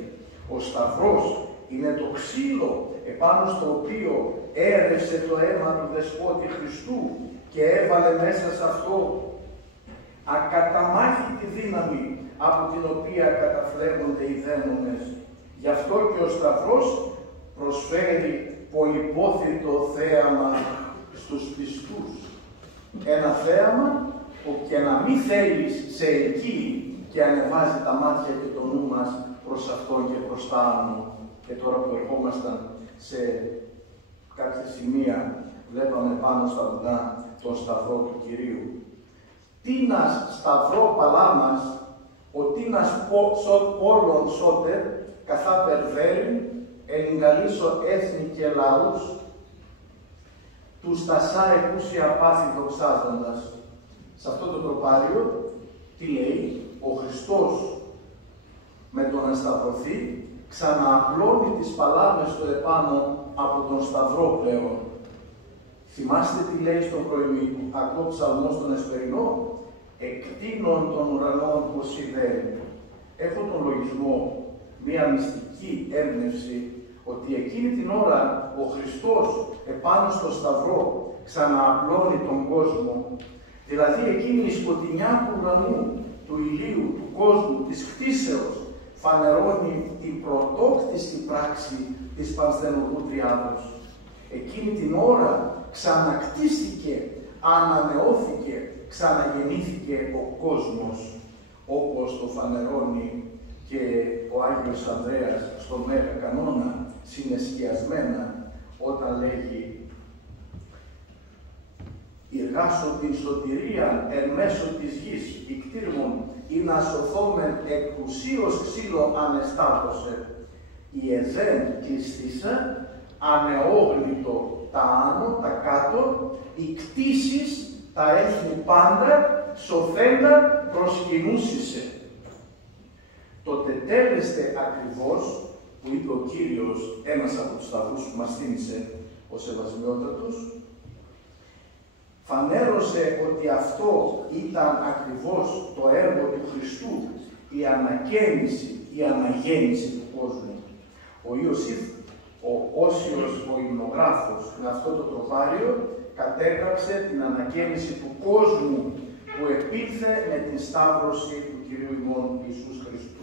ο Σταυρός είναι το ξύλο επάνω στο οποίο έρευσε το αίμα του Δεσπότη Χριστού και έβαλε μέσα σε αυτό ακαταμάχητη δύναμη από την οποία καταφλέγονται οι δαίμονες. Γι' αυτό και ο Σταυρός προσφέρει πολυπόθητο θέαμα στους πιστούς. Ένα θέαμα που και να μην θέλεις σε ελκύει και ανεβάζει τα μάτια και το νου μας προς αυτόν και προς τα άνω. Και τώρα που ερχόμασταν σε κάποια σημεία, βλέπαμε πάνω στα βουνά τον Σταυρό του Κυρίου. Τίνας Σταυρό παλάμας, ο τίνας πόλων σώτερ, καθά περβέριν, ενγκαλίσω έθνη και λαούς, τους τασά εκούσια πάθη δοξάζοντας. Σε αυτό το τροπάριο, τι λέει, ο Χριστός με τον να σταυρωθεί, ξανααπλώνει τις παλάμες στο επάνω από τον Σταυρό πλέον. Θυμάστε τι λέει στον πρωιμιακό ψαλμό στον Εσπερινό, «Εκτείνων των ουρανών πως σιδέρει». Έχω τον λογισμό, μία μυστική έμπνευση, ότι εκείνη την ώρα ο Χριστός επάνω στο Σταυρό ξανααπλώνει τον κόσμο. Δηλαδή εκείνη η σκοτεινιά του ουρανού, του ηλίου, του κόσμου, της κτίσεως, φανερώνει την πρωτόκτιστη πράξη της Πανσθενουργού Τριάδος. Εκείνη την ώρα ξανακτίστηκε, ανανεώθηκε, ξαναγεννήθηκε ο κόσμος, όπως το φανερώνει και ο Άγιος Ανδρέας στο Μέγα Κανόνα, συνεσχιασμένα, όταν λέγει «Ηργάσω την σωτηρία εν μέσω της γης, ικτήρμων, ή να σωθόμεν εκ ουσίως ξύλο ανεστάτωσε, η εδέν κλειστήσα, ανεόγλητο τα άνω, τα κάτω, οι κτήσεις τα έθνη πάντα, σωθέντα προσκυνούσισε». Το τετέλεστε ακριβώς, που είπε ο Κύριος, ένας από τους σταυρούς που μας θύμισε ο Σεβασμιότατος, φανέρωσε ότι αυτό ήταν ακριβώς το έργο του Χριστού, η ανακαίνιση, η αναγέννηση του κόσμου. Ο Ιωσήφ, ο Όσιος, ο υμνογράφος, με αυτό το τροπάριο, κατέγραψε την ανακαίνιση του κόσμου που επήλθε με την σταύρωση του Κυρίου ημών Ιησού Χριστού.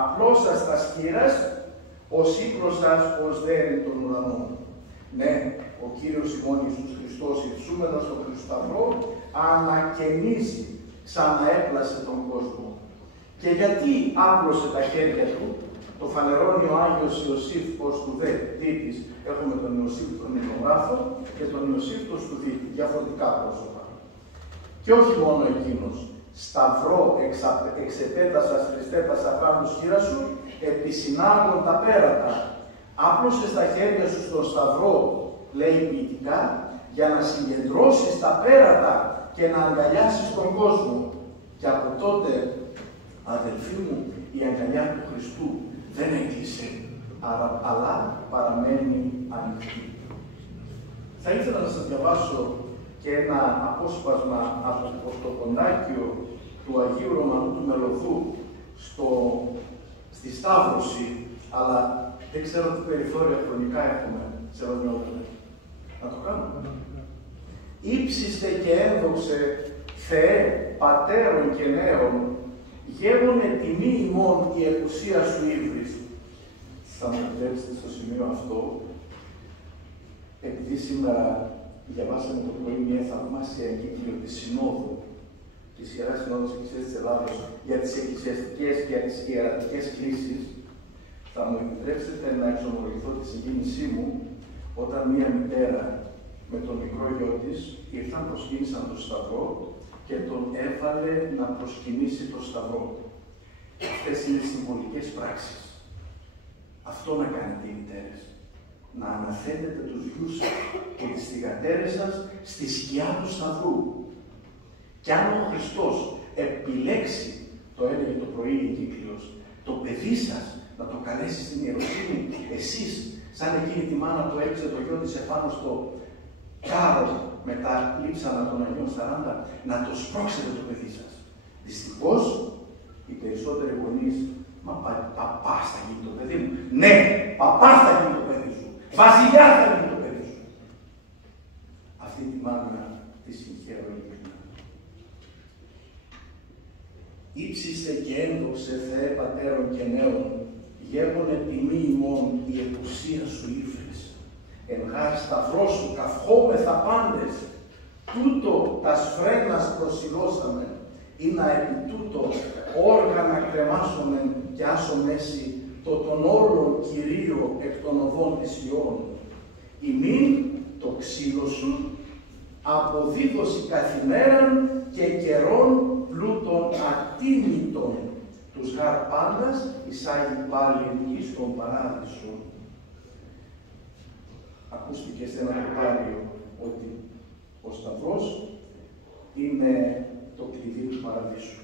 Απλώσας τα σκύρας, ως ύπροσας ως δέρη των ουρανών. Ναι, ο Κύριος ημών Ιησούς Χριστός, υψούμενος στον Χριστοσταυρό, ανακαινίζει, ξαναέπλασε τον κόσμο. Και γιατί άπλωσε τα χέρια του, το φανερώνει ο Άγιος Ιωσήφ ως Στουδίτης. Έχουμε τον Ιωσήφ τον υμνογράφο και τον Ιωσήφ τον Στουδίτη, διαφορετικά πρόσωπα. Και όχι μόνο εκείνος. Σταυρό εξεπέτασας Χριστέ τα σαφράνου σχήρα σου, επισυνάγων τα πέρατα. Άπλωσε στα χέρια σου στον Σταυρό, λέει ποιητικά, για να συγκεντρώσεις τα πέρατα και να αγκαλιάσεις τον κόσμο. Και από τότε, αδελφοί μου, η αγκαλιά του Χριστού δεν έκλεισε, αλλά παραμένει ανοιχτή. Θα ήθελα να σας διαβάσω και ένα απόσπασμα από το πορτοκοντάκιο του Αγίου Ρωμανού του Μελωθού στη Σταύρωση, αλλά δεν ξέρω τι περιθώρια χρονικά έχουμε σε Ρωμαιότητα. Να το κάνουμε. «Ήψιστε και ένδοξε Θεέ, Πατέρων και Νέων, γέγονε τιμή ημών η εκουσία σου ύβρις. Θα μου επιτρέψετε στο σημείο αυτό, επειδή σήμερα διαβάσαμε το πρωί μια θαυμάσια εγκύκλιο της Συνόδου, της Ιεράς Συνόδου της Εκκλησίας της Ελλάδος, για τις εκκλησιαστικές και τις ιερατικές κλήσεις, θα μου επιτρέψετε να εξομολογηθώ τη συγκίνησή μου όταν μία μητέρα με τον μικρό γιο της ήρθαν, προσκύνησαν τον Σταυρό και τον έβαλε να προσκυνήσει τον Σταυρό. Αυτές είναι συμβολικές πράξεις. Αυτό να κάνετε οι μητέρες. Να αναθέτετε τους γιους σας και τις θυγατέρες σας στη σκιά του Σταυρού. Κι αν ο Χριστός επιλέξει, το έλεγε το πρωί η Κύκλιος, το παιδί σας να το καλέσει στην ιεροσύνη, εσείς, σαν εκείνη τη μάνα που έριξε το γιο της επάνω στο κάρο με τα λείψανα των Αγίων 40, να το σπρώξετε το παιδί σας. Δυστυχώς, οι περισσότεροι γονείς, μα παπάς θα γίνει το παιδί μου. Ναι, παπάς θα γίνει το παιδί σου. Βασιλιάς θα γίνει το παιδί σου. Αυτή τη μάνα τη συγχαίρω ειλικρινά. Ήψιστε και ένδοξε Θεέ Πατέρων και Νέων, γέγονε τιμή ημών η εκουσία σου ύφρες. Εν γάρ σταυρό σου καυχόμεθα πάντες, τούτο τα σφρένας προσιλώσαμε, ή να επί τούτο όργανα κρεμάσομεν και άσο μέση το των όλων Κυρίω εκ των οδών της Υιών. Ημίν το ξύλο σου αποδίδωση καθημέραν και καιρών πλούτων ατίμητων, τους γαρ πάντας εισάγει πάλι εις τον παράδεισο. Ακούστηκε σε ένα τοπάριο ότι ο Σταυρός είναι το κλειδί του παραδείσου.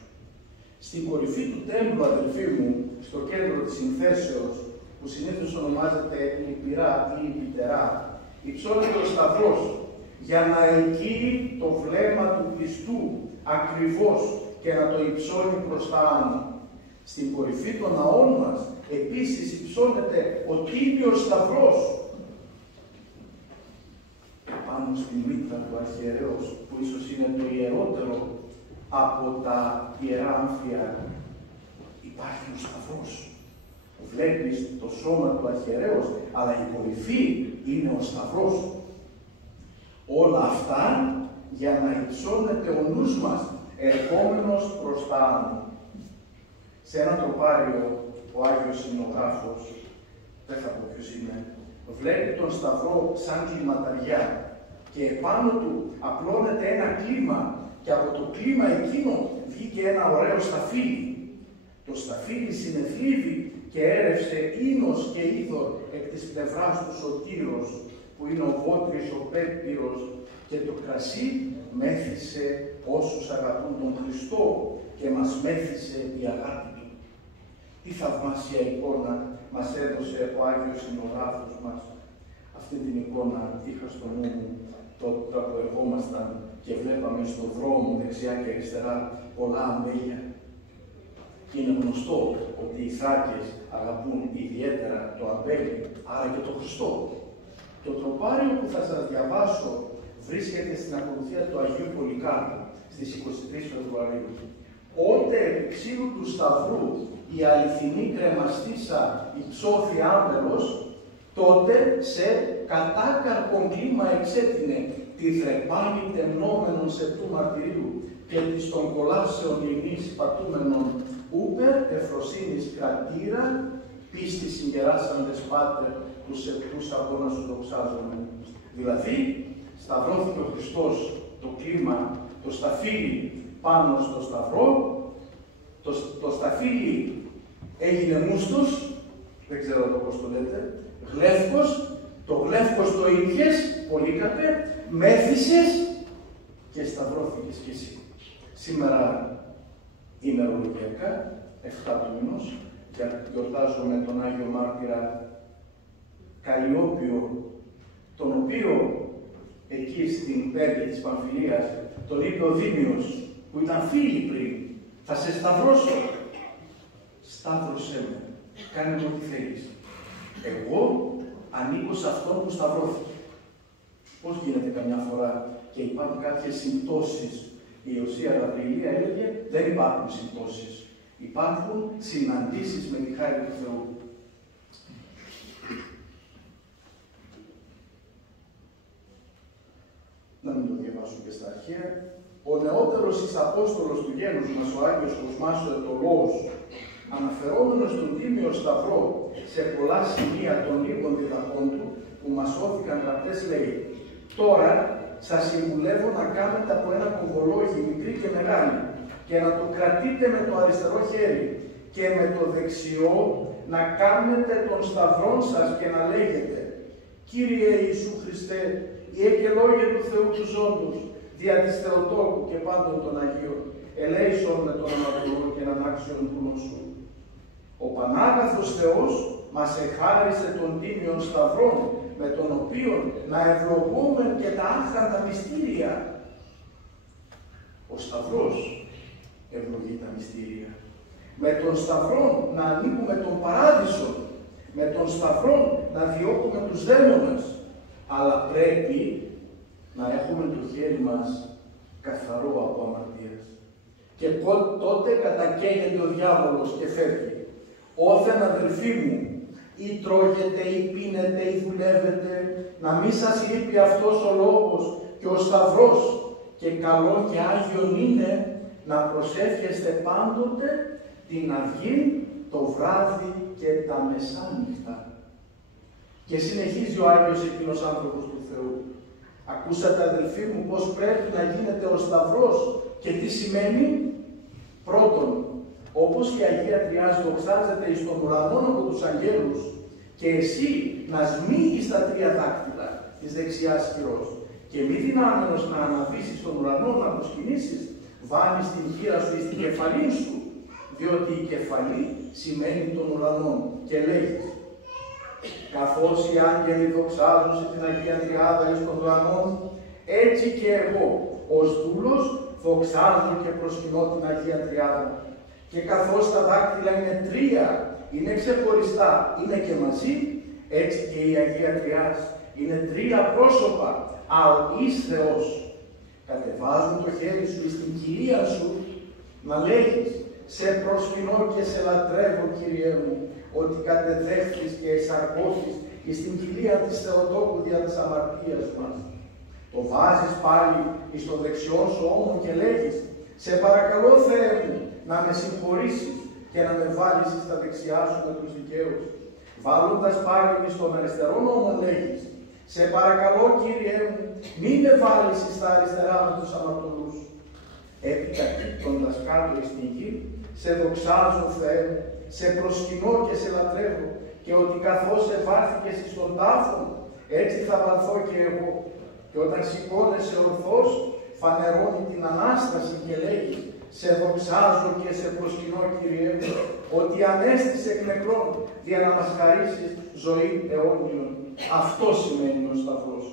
Στην κορυφή του τέμπλου, αδελφοί μου, στο κέντρο της συνθέσεως, που συνήθως ονομάζεται λυπηρά ή λυπητερά, υψώνεται ο Σταυρός για να ελκύει το βλέμμα του πιστού ακριβώς και να το υψώνει προς τα άνω. Στην κορυφή των ναών μας επίσης υψώνεται ο Τίμιος Σταυρός. Πάνω στη μήτρα του αρχιερέως, που ίσως είναι το ιερότερο από τα ιερά άμφια, υπάρχει ο Σταυρός. Βλέπεις το σώμα του αρχιερέως, αλλά η κορυφή είναι ο Σταυρός. Όλα αυτά για να υψώνεται ο νους μας, ερχόμενος προς τα άνω. Σε ένα τροπάριο, ο Άγιος Συνογράφος, δεν θα πω ποιος είναι, βλέπει τον Σταυρό σαν κλιματαριά και επάνω του απλώνεται ένα κλίμα και από το κλίμα εκείνο βγήκε ένα ωραίο σταφύλι. Το σταφύλι συνεθλίβει και έρευσε ίνος και είδωρ εκ της πλευράς του Σωτήρος, που είναι ο Βότρης, ο Πέπυρος, και το κρασί μέθησε όσους αγαπούν τον Χριστό και μας μέθησε η αγάπη του. Τι θαυμάσια εικόνα μας έδωσε ο Άγιος Συνογράφος μας. Αυτή την εικόνα είχα στο νου μου τότε που ερχόμασταν και βλέπαμε στον δρόμο δεξιά και αριστερά πολλά αμπέλια. Και είναι γνωστό ότι οι Θράκες αγαπούν ιδιαίτερα το αμπέλι, άρα και το Χριστό. Το τροπάριο που θα σας διαβάσω βρίσκεται στην ακολουθία του Αγίου Πολυκάρπου στις 23 Φεβρουαρίου. Ότε επί ξύλου του Σταυρού η αληθινή κρεμαστήσα υψώθη άμελος, τότε σε κατάκαρπον κλίμα εξέτεινε τη θρεπάνη τεμνόμενον σε του μαρτυρίου και της των κολάσεων ειρηνής πατούμενων ούπερ εφροσύνης κρατήρα, πίστη συγκεράσαντες πάτερ τους επτούς αγώνα σου δοξάζομαι. Δηλαδή, σταυρώθηκε ο Χριστός, το κλίμα, το σταφύλι πάνω στο Σταυρό, το σταφύλι έγινε μούστος, δεν ξέρω πώς το λέτε, γλεύκος, το γλεύκος το ήπιες, Πολύκαρπε, μέθησες και σταυρώθηκες κι εσύ. Σήμερα ημερολογιακά, 7 του μηνός, και γιορτάζουμε τον Άγιο Μάρτυρα Καλλιόπιο, τον οποίο εκεί στην Πέργη της Παμφυλίας τον είπε ο Δήμιος, που ήταν φίλοι πριν, θα σε σταυρώσω. Σταύρωσέ με, κάνε μου ό,τι θέλεις. Εγώ ανήκω σε αυτόν που σταυρώθηκε. Πώς γίνεται καμιά φορά και υπάρχουν κάποιες συμπτώσεις. Η Ιωσία Γαβριηλία έλεγε δεν υπάρχουν συμπτώσεις. Υπάρχουν συναντήσεις με τη χάρη του Θεού. Να μην το διαβάσω και στα αρχαία. Ο νεότερος εις Απόστολος του γένους μας, ο Άγιος Κοσμάς ο Ετωλός, αναφερόμενος στον Τίμιο Σταυρό σε πολλά σημεία των λίγων διδαχών του, που μας σώθηκαν γραπτές, λέει: «Τώρα σας συμβουλεύω να κάνετε από ένα κοβολόγι, μικρή και μεγάλη, και να το κρατείτε με το αριστερό χέρι και με το δεξιό να κάνετε τον σταυρόν σας και να λέγετε: Κύριε Ιησού Χριστέ, Ιε και Λόγια του Θεού του ζώντος, δια της Θεοτόκου και πάντων των Αγίων, ελέησον με τον αμαρτωλό και έναν άξιον δούλον σου. Ο Πανάγαθος Θεός μας εχάρισε τον Τίμιον Σταυρόν, με τον οποίο να ευλογούμε και τα άχαντα μυστήρια». Ο Σταυρός ευλογεί τα μυστήρια. Με τον Σταυρόν να ανοίγουμε τον Παράδεισο, με τον Σταυρόν να διώκουμε τους δαίμονες, αλλά πρέπει να έχουμε το χέρι μας καθαρό από αμαρτίας. Και τότε κατακαίγεται ο διάβολος και φεύγει. «Όθεν αδελφοί μου, ή τρώγετε, ή πίνετε, ή δουλεύετε, να μη σας λείπει αυτός ο λόγος και ο Σταυρός, και καλό και Άγιον είναι να προσεύχεστε πάντοτε την αυγή, το βράδυ και τα μεσάνυχτα». Και συνεχίζει ο Άγιος εκείνος άνθρωπος του Θεού: «Ακούσατε αδελφοί μου πως πρέπει να γίνεται ο Σταυρός και τι σημαίνει? Πρώτον, όπως η Αγία Τριάς δοξάζεται εις τον ουρανό από τους αγγέλους, και εσύ να σμίγεις τα τρία δάκτυλα της δεξιάς χειρός, και μη δυνάμενος να αναβήσεις τον ουρανό να προσκυνήσεις, βάλεις την χείρα σου εις την κεφαλή σου, διότι η κεφαλή σημαίνει τον ουρανό, και λέγεις: καθώς οι άγγελοι δοξάζουν την Αγία Τριάδα εις τον ουρανό, έτσι και εγώ ως δούλος δοξάζω και προσκυνώ την Αγία Τριάδα. Και καθώς τα δάκτυλα είναι τρία, είναι ξεχωριστά, είναι και μαζί, έτσι και η Αγία Τριάς είναι τρία πρόσωπα, αλλά εις Θεός. Κατεβάζουν το χέρι σου εις την Κυρία σου, να λέγεις: σε προσκυνώ και σε λατρεύω, Κύριέ μου, ότι κατεδέχθης και εσαρκώθης εις την κοιλία της Θεοτόκου δια της αμαρτίας μας. Το βάζεις πάλι εις το δεξιό σου ώμο και λέγεις: σε παρακαλώ, Θεέ μου, να με συγχωρήσεις και να με βάλεις στα δεξιά σου με τους δικαίους. Βάλλοντας πάλι εις τον αριστερό ώμο λέγεις: σε παρακαλώ, Κύριέ μου, μη με βάλεις στα αριστερά με τους αμαρτωλούς. Έπειτα κοίτοντας κάτω εις την γη, σε δοξάζω, Θεέ μου, σε προσκυνώ και σε λατρεύω, και ότι καθώς ευάρθηκες εις τον τάφο, έτσι θα βαλθώ και εγώ. Και όταν σηκώνεσαι ορθώς, φανερώνει την Ανάσταση και λέγει: σε δοξάζω και σε προσκυνώ, Κύριε μου, ότι ανέστησε εκ νεκρών για να μας χαρίσεις ζωή αιώνιον. Αυτό σημαίνει ο Σταυρός.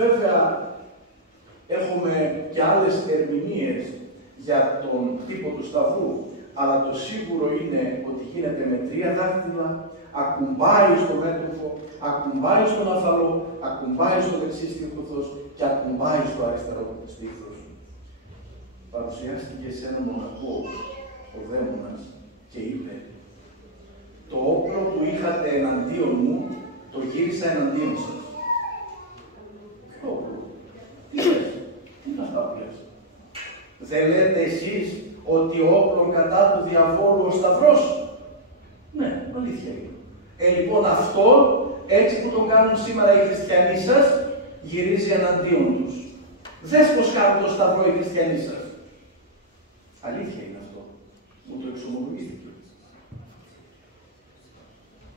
Βέβαια, έχουμε και άλλες ερμηνείες για τον τύπο του Σταυρού, αλλά το σίγουρο είναι ότι γίνεται με τρία δάχτυλα, ακουμπάει στο μέτωπο, ακουμπάει στον αφαλό, ακουμπάει στο δεξί στήθος και ακουμπάει στο αριστερό στήθος. Παρουσιάστηκε σε ένα μοναχό ο δαίμονας και είπε: το όπλο που είχατε εναντίον μου, το γύρισα εναντίον σας. Ποιο όπλο? Τι λες? Τι είναι αυτά που λες? Δεν λέτε εσείς ότι όπλο κατά του διαβόλου ο Σταυρός? Ναι, αλήθεια είναι. Λοιπόν, αυτό, έτσι που τον κάνουν σήμερα οι χριστιανοί σας, γυρίζει εναντίον τους. Δες πως κάνουν το Σταυρό οι χριστιανοί σας. Αλήθεια είναι αυτό. Μου το εξομολογήθηκε.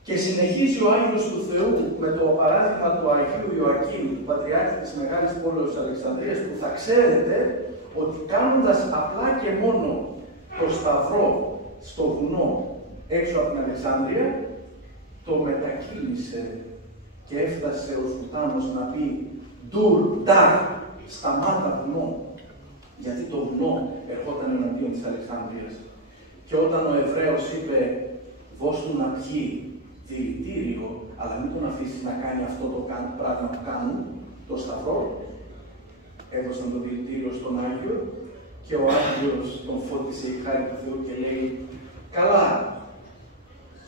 Και συνεχίζει ο Άγιος του Θεού με το παράδειγμα του Αγίου Ιωακήμ, του Πατριάρχη της Μεγάλης Πόλεως Αλεξανδρίας, που θα ξέρετε ότι κάνοντας απλά και μόνο το Σταυρό στο βουνό έξω από την Αλεξάνδρεια, το μετακύλησε και έφτασε ο Σουλτάνος να πει «Ντουρ, ντάρ, σταμάτα βουνό», γιατί το βουνό ερχόταν εναντίον της Αλεξάνδρειας. Και όταν ο Εβραίος είπε «Δώσ' του να πιει δηλητήριο, αλλά μην τον αφήσει να κάνει αυτό το πράγμα που κάνουν, το Σταυρό», έδωσαν το δηλητήριο στον Άγιο και ο Άγιος τον φώτισε η χάρη του Θεού και λέει Καλά,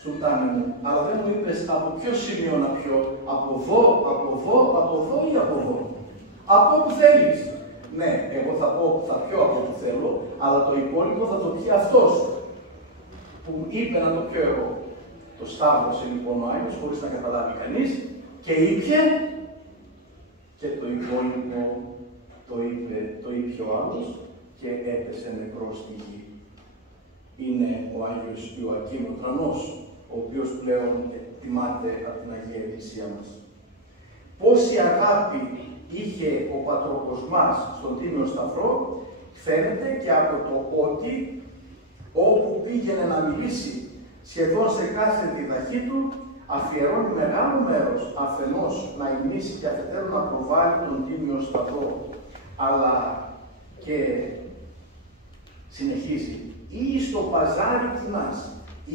Σουλτάνε μου, αλλά δεν μου είπες από ποιο σημείο να πιω, από εδώ ή από εδώ. Από όπου θέλεις. Ναι, εγώ θα πω θα πιω από όπου θέλω, αλλά το υπόλοιπο θα το πιει αυτός που είπε να το πιω εγώ. Το σταύρωσε λοιπόν ο Άγιος, χωρίς να καταλάβει κανείς, και ήπιε, και το υπόλοιπο το ήπιε ο άλλος και έπεσε νεκρός στη γη. Είναι ο Άγιος Ιωακήμ ο Τρανός, ο οποίος πλέον τιμάται από την Αγία Εκκλησία μας. Πόση αγάπη είχε ο Πατροκοσμάς στον Τίμιο Σταυρό, φαίνεται και από το ότι όπου πήγαινε να μιλήσει σχεδόν σε κάθε διδαχή του, αφιερώνει μεγάλο μέρος αφενός να υμνήσει και αφετέρου να προβάλλει τον Τίμιο Σταυρό, αλλά και συνεχίζει ή στο παζάρι κοινάς,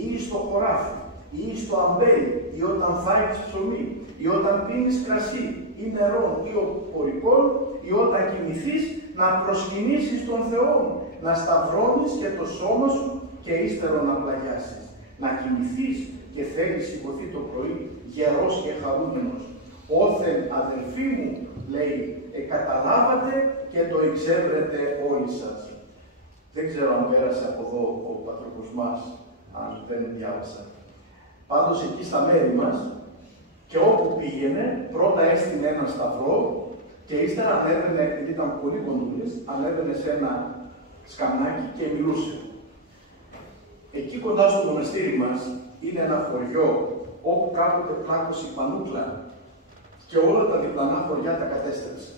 ή στο χωράφι, ή στο αμπέλι, ή όταν φάεις ψωμί, ή όταν πίνεις κρασί, ή νερό, ή οπορικών, ή όταν κοιμηθείς, να προσκυνήσεις τον Θεό, να σταυρώνεις και το σώμα σου και ύστερο να πλαγιάσεις. Να κοιμηθείς και θέλεις σηκωθεί το πρωί, γερός και χαρούμενος. Όθεν αδελφοί μου, λέει, καταλάβατε και το εξέβρετε όλοι σας. Δεν ξέρω αν πέρασε από εδώ ο Πατροκοσμάς, αν δεν διάβασα. Πάντως εκεί στα μέρη μας, και όπου πήγαινε, πρώτα έστεινε ένα σταυρό και ύστερα ανέβαινε, επειδή ήταν πολύ κοντούλης, ανέβαινε σε ένα σκαμνάκι και μιλούσε. Εκεί κοντά στο μοναστήρι μας είναι ένα χωριό όπου κάποτε πλάκωσε η Πανούκλα και όλα τα διπλανά χωριά τα κατέστρεψε.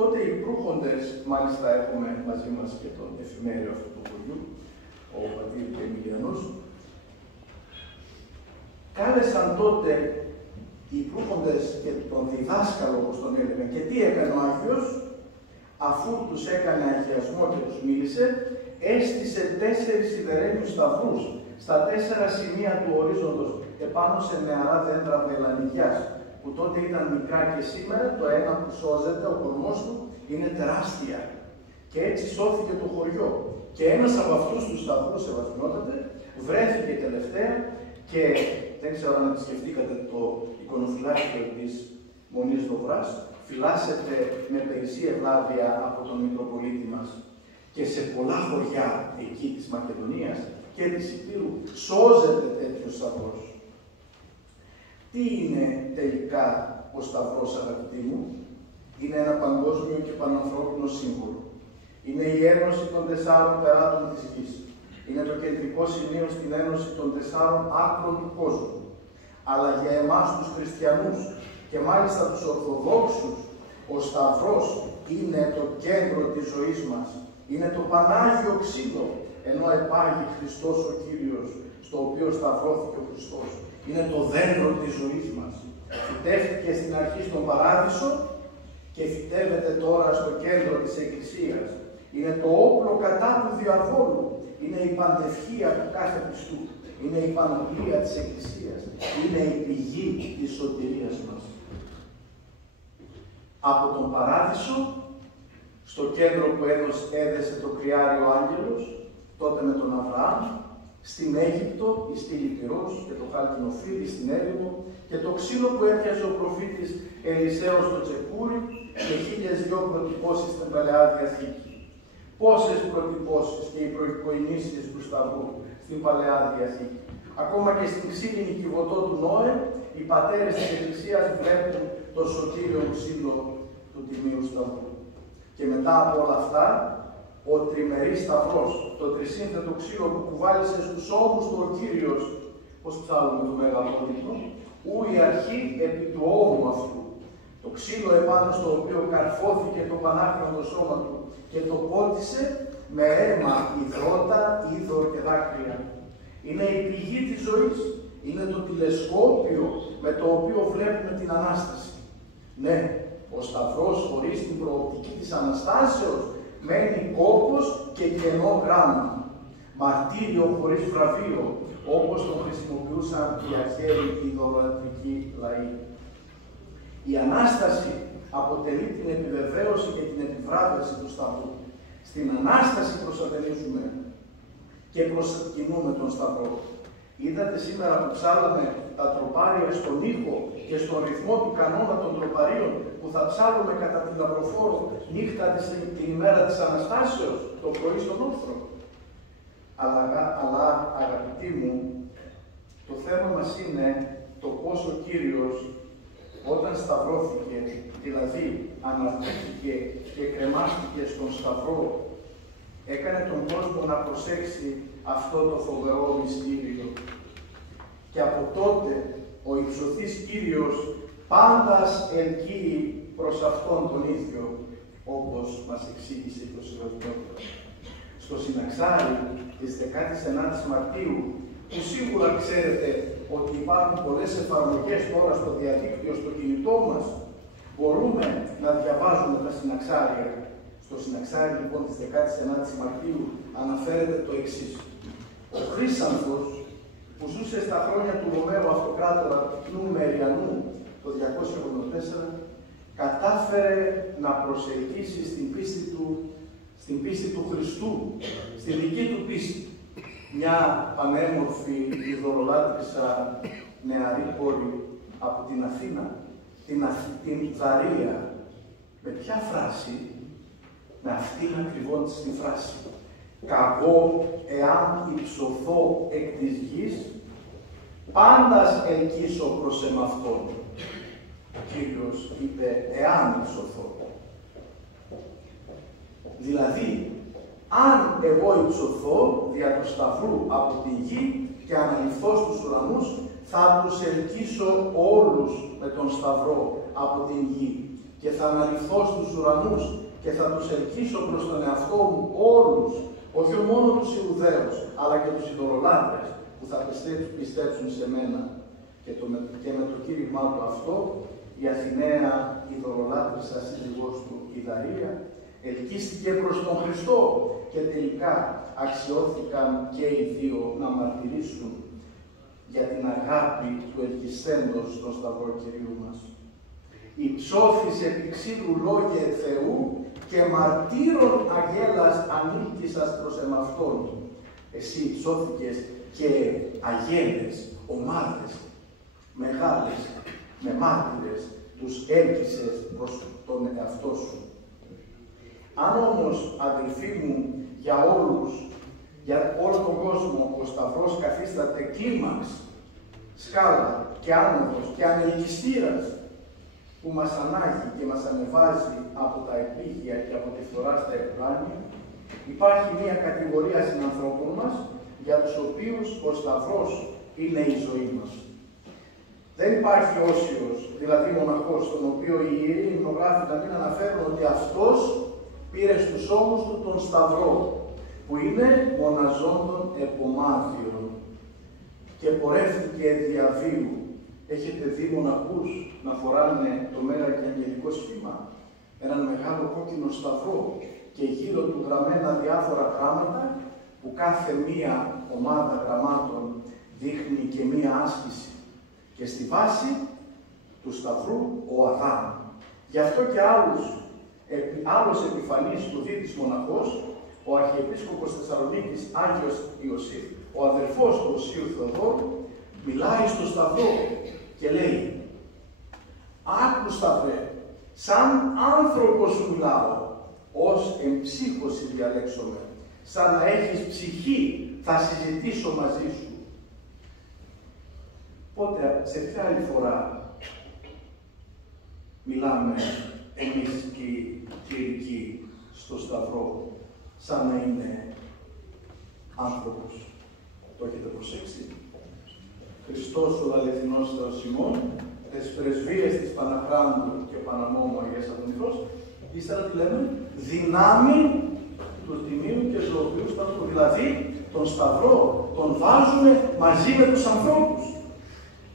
Τότε οι προύχοντες, μάλιστα έχουμε μαζί μας και τον εφημέριο αυτού του χωριού, ο πατήρ Εμιλιανός, κάλεσαν τότε οι προύχοντες και τον διδάσκαλο, όπως τον έλεγαν, και τι έκανε ο Άγιος, αφού τους έκανε αγιασμό και τους μίλησε, έστησε 4 σιδερένιους σταυρούς στα 4 σημεία του ορίζοντος επάνω σε νεαρά δέντρα βελανιδιάς, που τότε ήταν μικρά και σήμερα το ένα που σώζεται, ο κορμός του, είναι τεράστια. Και έτσι σώθηκε το χωριό. Και ένας από αυτούς τους σταυρούς, ευαθυνότατε, βρέθηκε τελευταία και δεν ξέρω αν επισκεφτήκατε το εικονοφυλάκιο της Μονής Δοβράς, φυλάσσεται με περισσή ευλάβεια από τον Μητροπολίτη μας. Και σε πολλά χωριά εκεί της Μακεδονίας και της Υπήρου σώζεται τέτοιος σταυρός. Τι είναι τελικά ο σταυρός, αγαπητοί μου? Είναι ένα παγκόσμιο και πανανθρώπινο σύμβολο. Είναι η ένωση των 4 περάτων της γης. Είναι το κεντρικό σημείο στην ένωση των 4 άκρων του κόσμου. Αλλά για εμάς τους χριστιανούς και μάλιστα τους Ορθοδόξους, ο σταυρός είναι το κέντρο της ζωής μας. Είναι το Πανάγιο ξύλο, ενώ επάγει Χριστός ο Κύριος, στο οποίο σταυρώθηκε ο Χριστός. Είναι το δέντρο της ζωής μας. Φυτεύτηκε στην αρχή στον Παράδεισο και φυτεύεται τώρα στο κέντρο της Εκκλησίας. Είναι το όπλο κατά του διαβόλου. Είναι η παντευχία του κάθε πιστού. Είναι η πανοπλία της Εκκλησίας. Είναι η πηγή της σωτηρίας μας. Από τον Παράδεισο, στο κέντρο που έδεσε το κρυάριο άγγελος, τότε με τον Αβραάμ, στην Αίγυπτο, η στήλη πυρός και το χάλκινο φίδι στην έρημο και το ξύλο που έπιασε ο προφήτης Ελισέος στο τσεκούρι και 1002 προτυπώσεις στην Παλαιά Διαθήκη. Πόσες προτυπώσεις και οι προεικονίσεις του σταυρού στην Παλαιά Διαθήκη. Ακόμα και στην ξύλινη κυβωτό του Νόε, οι πατέρες της Εκκλησίας βλέπουν το σωτήριο ξύλο του Τιμίου Σταυρού. Και μετά από όλα αυτά, ο τριμερής σταυρός, το τρισύνθετο ξύλο που κουβάλισε στους ώμους του ο Κύριος, πώς ψάλουμε το Μεγαλόπιτο, ου η αρχή επί του ώμου αυτού. Το ξύλο επάνω στο οποίο καρφώθηκε το πανάκριβο σώμα του και το πότισε με αίμα, υδρότα, είδωρ και δάκρυα. Είναι η πηγή της ζωής. Είναι το τηλεσκόπιο με το οποίο βλέπουμε την Ανάσταση. Ναι, ο σταυρός χωρίς την προοπτική της Αναστάσεως μένει κόπος και κενό γράμμα. Μαρτύριο χωρίς βραβείο, όπως το χρησιμοποιούσαν οι αρχαίοι ειδωλατρικοί λαοί. Η Ανάσταση αποτελεί την επιβεβαίωση και την επιβράβευση του σταυρού. Στην Ανάσταση προσαβενίζουμε. και προσκυνούμε τον Σταυρό. Είδατε σήμερα που ψάλαμε τα τροπάρια στον ήχο και στον ρυθμό του κανόνα των τροπαρίων που θα ψάλουμε κατά την λαμπροφόρο νύχτα την ημέρα της Αναστάσεως, το πρωί στον όρθρο. Αλλά αγαπητοί μου, το θέμα μας είναι το πώς ο Κύριος όταν σταυρώθηκε, δηλαδή αναρτήθηκε και κρεμάστηκε στον Σταυρό, έκανε τον κόσμο να προσέξει αυτό το φοβερό μυστήριο. Και από τότε ο υψωθής Κύριος πάντας ελκύει προς Αυτόν τον ίδιο, όπως μας εξήγησε και ο Σεβασμιώτος. Στο συναξάρι της 19ης Μαρτίου, που σίγουρα ξέρετε ότι υπάρχουν πολλές εφαρμογές τώρα στο διαδίκτυο, στο κινητό μας, μπορούμε να διαβάζουμε τα συναξάρια. Στο συναξάρι λοιπόν της 19ης Μαρτίου αναφέρεται το εξής. Ο Χρύσανθος, που ζούσε στα χρόνια του Ρωμαίου Αυτοκράτορα Νου Μεριανού το 284, κατάφερε να προσελκύσει στην πίστη του Χριστού, στη δική του πίστη. Μια πανέμορφη ειδωλολάτρησα νεαρή κόρη από την Αθήνα, την Δαρία. Με ποια φράση? Με αυτήν ακριβώς τη φράση. «Καγώ εάν υψωθώ εκ της γης, πάντας ελκύσω προς εμαυτόν». Ο Κύριος είπε «εάν υψωθώ». Δηλαδή, αν εγώ υψωθώ δια του Σταυρού από τη γη και αναλυφθώ στους ουρανούς, θα τους ελκύσω όλους με τον Σταυρό από την γη και θα αναλυφθώ στους ουρανούς και θα τους ελκύσω προς τον εαυτό μου όλους, όχι μόνο τους Ιουδαίους, αλλά και τους ειδωλολάτρες που θα πιστέψουν σε μένα. Και με το κήρυγμά του αυτό, η Αθηναία ειδωλολάτρησα σύζυγός του, η Δαρία, ελκύστηκε προς τον Χριστό και τελικά αξιώθηκαν και οι δύο να μαρτυρήσουν για την αγάπη του ελκυστέντος στον Σταυρό Κυρίου μας. «Υψώθης επί ξύλου λόγε Θεού και μαρτύρων αγέλας ανήλκησας προς εμαυτόν». Εσύ υψώθηκες και αγέλες, ομάδες, μεγάλες, με μάρτυρες, τους έλκυσες προς τον εαυτό σου. Αν όμως, αδελφοί μου, για όλο τον κόσμο, ο Σταυρός καθίσταται κλίμαξ, σκάλα και άνοδος και ανελκυστήρας, που μας ανάγει και μας ανεβάζει από τα επίγεια και από τη φθορά στα επιπλάνια, υπάρχει μία κατηγορία συνανθρώπων μας, για τους οποίους ο Σταυρός είναι η ζωή μας. Δεν υπάρχει όσιος, δηλαδή μοναχός, τον οποίο οι ιεροί υμνογράφοι να μην αναφέρουν ότι αυτός πήρε στους ώμους του τον Σταυρό, που είναι μοναζόντων επομάδιων και πορεύτηκε διαβίου. Έχετε δει μοναχούς να φοράνε το μέγα και αγγελικό σχήμα, έναν μεγάλο κόκκινο σταυρό και γύρω του γραμμένα διάφορα γράμματα, που κάθε μία ομάδα γραμμάτων δείχνει και μία άσκηση. Και στη βάση του σταυρού ο Αδάμ. Γι' αυτό και άλλος επιφανής του δίτης μοναχός, ο Αρχιεπίσκοπος Θεσσαλονίκης Άγιος Ιωσήφ, ο αδερφός του Οσίου Θεοδόρου, μιλάει στο Σταυρό και λέει «Άκου Σταυρέ, σαν άνθρωπος σου μιλάω, ως εμψύχωση διαλέξομαι, σαν να έχεις ψυχή, θα συζητήσω μαζί σου». Πότε, σε ποια άλλη φορά μιλάμε εμείς και οι κληρικοί στο Σταυρό, σαν να είναι άνθρωπος? Το έχετε προσέξει? Χριστός ο αληθινός Θεός ημών, τις πρεσβείες της Παναχράντου και Παναμόμου Αγίας Αντωνιφρός, ύστερα τι λέμε? Δυνάμει του Τιμίου και Ζωοποιού Σταυρού. Δηλαδή, τον Σταυρό τον βάζουμε μαζί με τους ανθρώπους.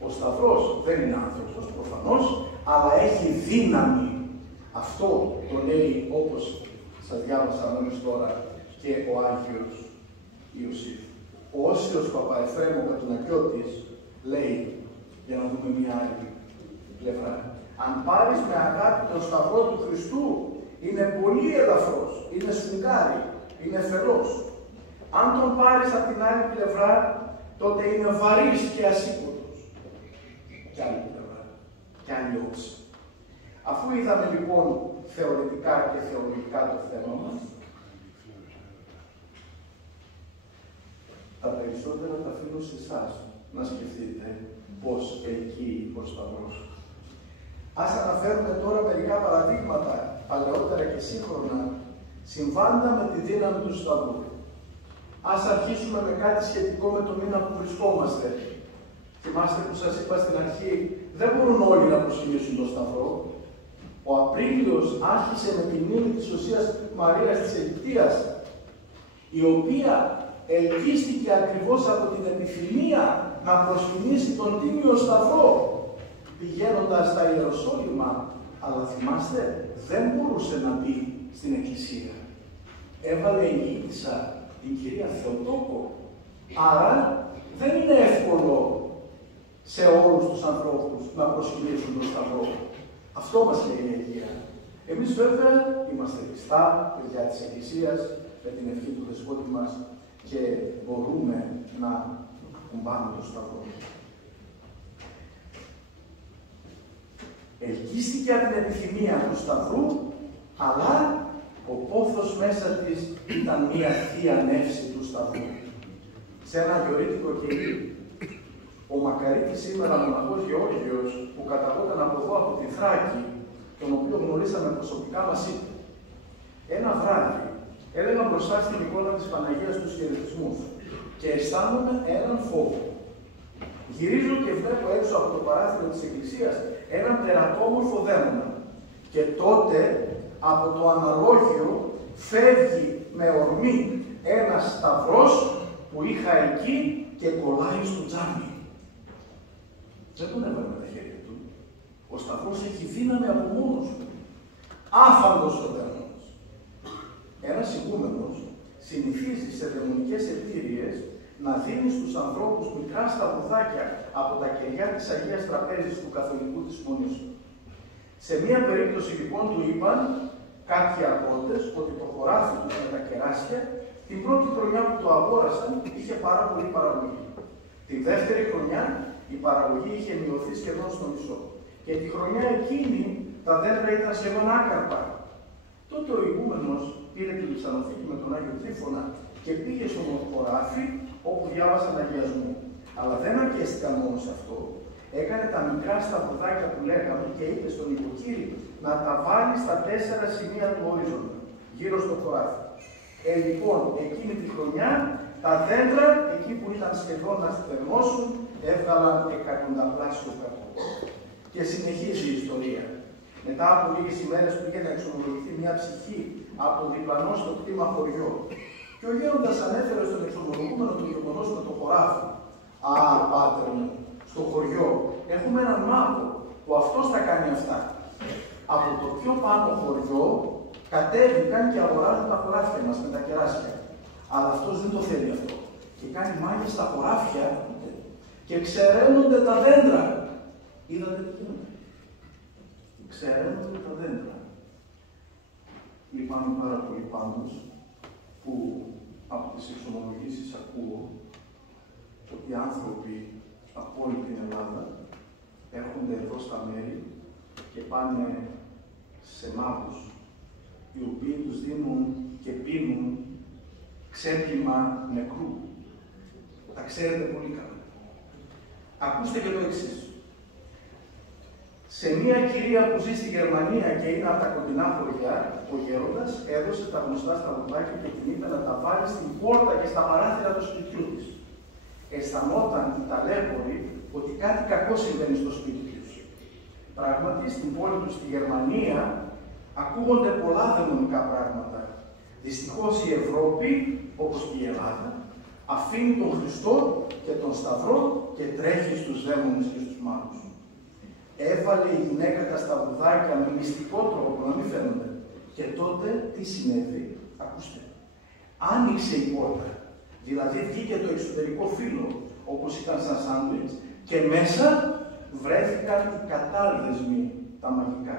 Ο Σταυρός δεν είναι άνθρωπος προφανώς, αλλά έχει δύναμη. Αυτό το λέει, όπως σας διάβασα μόλις τώρα, και ο Άγιος Ιωσήφ. Ο Όσιος Παπαεφρέμου Κατουνακιώτης λέει, για να δούμε μια άλλη πλευρά, αν πάρεις με αγάπη τον Σταυρό του Χριστού, είναι πολύ ελαφρώς, είναι σφουγγάρι, είναι φερός. Αν τον πάρεις από την άλλη πλευρά, τότε είναι βαρύς και ασήκωτος. Κι άλλη πλευρά, κι άλλη όψη. Αφού είδαμε λοιπόν θεωρητικά και θεολογικά το θέμα μας, τα περισσότερα τα αφήνω σε εσάς να σκεφτείτε πώς ελκύει ο Σταυρός. Ας αναφέρουμε τώρα μερικά παραδείγματα, παλαιότερα και σύγχρονα, συμβάντα με τη δύναμη του Σταυρού. Ας αρχίσουμε με κάτι σχετικό με το μήνα που βρισκόμαστε. Θυμάστε που σας είπα στην αρχή, δεν μπορούν όλοι να προσκυνήσουν τον Σταυρό. Ο Απρίλιος άρχισε με την μνήμη της Οσίας Μαρίας της Αιγυπτίας, η οποία ελκύστηκε ακριβώς από την επιθυμία να προσκυνήσει τον Τίμιο Σταυρό, πηγαίνοντας στα Ιεροσόλυμα, αλλά θυμάστε, δεν μπορούσε να μπει στην εκκλησία. Έβαλε Αιγύπτισσα την κυρία Θεοτόκο. Άρα δεν είναι εύκολο σε όλους τους ανθρώπους να προσκυνήσουν τον Σταυρό. Αυτό μας λέει η Αγία. Εμείς βέβαια είμαστε πιστά, παιδιά της Εκκλησίας, με την ευχή του Δεσπότη μας και μπορούμε να κουμπάμε τον Σταυρό. Ελκύστηκε από την επιθυμία του Σταυρού, αλλά ο πόθος μέσα της ήταν μία θεία νεύση του Σταυρού. Σε ένα αγιορείτικο κελί, ο μακαρίτης σήμερα μοναχός Γεώργιος, που καταγόταν από εδώ από τη Θράκη, τον οποίο γνωρίσαμε προσωπικά, μας είπε: ένα βράδυ έλεγα μπροστά στην εικόνα της Παναγίας τους χαιρετισμούς και αισθάνομαι έναν φόβο. Γυρίζω και βλέπω έξω από το παράθυρο της εκκλησίας έναν τερατόμορφο δαίμονα. Και τότε από το αναλόγιο φεύγει με ορμή ένας σταυρός που είχα εκεί και κολλάει στο τζάμι. Δεν τον έβαλε με τα χέρια του. Ο σταυρός έχει δύναμη από μόνος του. Άφαντος ο δαίμονας. Ένας ηγούμενος συνηθίζει σε δαιμονικές ετήριες να δίνει στους ανθρώπους μικρά σταυρουδάκια από τα κεριά της Αγίας Τραπέζης του Καθολικού της Μονής. Σε μία περίπτωση λοιπόν του είπαν κάποιοι αγρότες ότι το χωράφι του με τα κεράσια την πρώτη χρονιά που το αγόρασαν είχε πάρα πολύ παραγωγή. Τη δεύτερη χρονιά η παραγωγή είχε μειωθεί σχεδόν στο μισό. Και τη χρονιά εκείνη τα δέντρα ήταν σχεδόν άκαρπα. Τότε ο ηγούμενος πήρε την ψαλοθήκη με τον Άγιο Τρίφωνα και πήγε στο χωράφι όπου διάβασαν αγιασμό. Αλλά δεν αρκέστηκαν μόνο σε αυτό. Έκανε τα μικρά σταυρουδάκια που λέγαμε και είπε στον οικοκύρη να τα βάλει στα 4 σημεία του ορίζοντα, γύρω στο χωράφι. Λοιπόν, εκείνη τη χρονιά τα δέντρα, εκεί που ήταν σχεδόν να θερμώσουν, έβγαλαν εκατονταπλάσιο κακό. Και συνεχίζει η ιστορία. Μετά από λίγες ημέρες πήγε να εξομολογηθεί μια ψυχή από το διπλανό στο κτήμα χωριό. Και ο γέροντας ανέφερε στον εξομολογούμενο το γεγονός με το χωράφι. Α, πάτερ μου, στο χωριό έχουμε έναν μάγο που αυτός θα κάνει αυτά. Από το πιο πάνω χωριό κατέβηκαν και αγοράζουν τα χωράφια μας με τα κεράσια. Αλλά αυτός δεν το θέλει αυτό. Και κάνει μάγια στα χωράφια και ξεραίνονται τα δέντρα. Είδατε τι γίνεται. Ξεραίνονται τα δέντρα. Λυπάμαι πάρα πολύ πάντως που από τις εξομολογήσεις ακούω ότι οι άνθρωποι από όλη την Ελλάδα έρχονται εδώ στα μέρη και πάνε σε μάγους οι οποίοι τους δίνουν και πίνουν ξέπλυμα νεκρού. Τα ξέρετε πολύ καλά. Ακούστε και το εξής. Σε μια κυρία που ζει στη Γερμανία και είναι από τα κοντινά χωριά, ο γέροντας έδωσε τα γνωστά σταυρουδάκια και την είπε να τα βάλει στην πόρτα και στα παράθυρα του σπιτιού της. Αισθανόταν η ταλέπορη ότι κάτι κακό συμβαίνει στο σπίτι τους. Πράγματι, στην πόλη του στη Γερμανία ακούγονται πολλά δαιμονικά πράγματα. Δυστυχώς η Ευρώπη, όπως και η Ελλάδα, αφήνει τον Χριστό και τον Σταυρό και τρέχει στους δαίμονες και στους μάγους. Έβαλε η γυναίκα τα σταυρουδάκια με μυστικό τρόπο, να μην φαίνονται. Και τότε τι συνέβη, ακούστε. Άνοιξε η πόρτα, δηλαδή βγήκε το εξωτερικό φύλλο, όπως ήταν σαν σάντουιτς, και μέσα βρέθηκαν οι κατάλδεσμοι, τα μαγικά.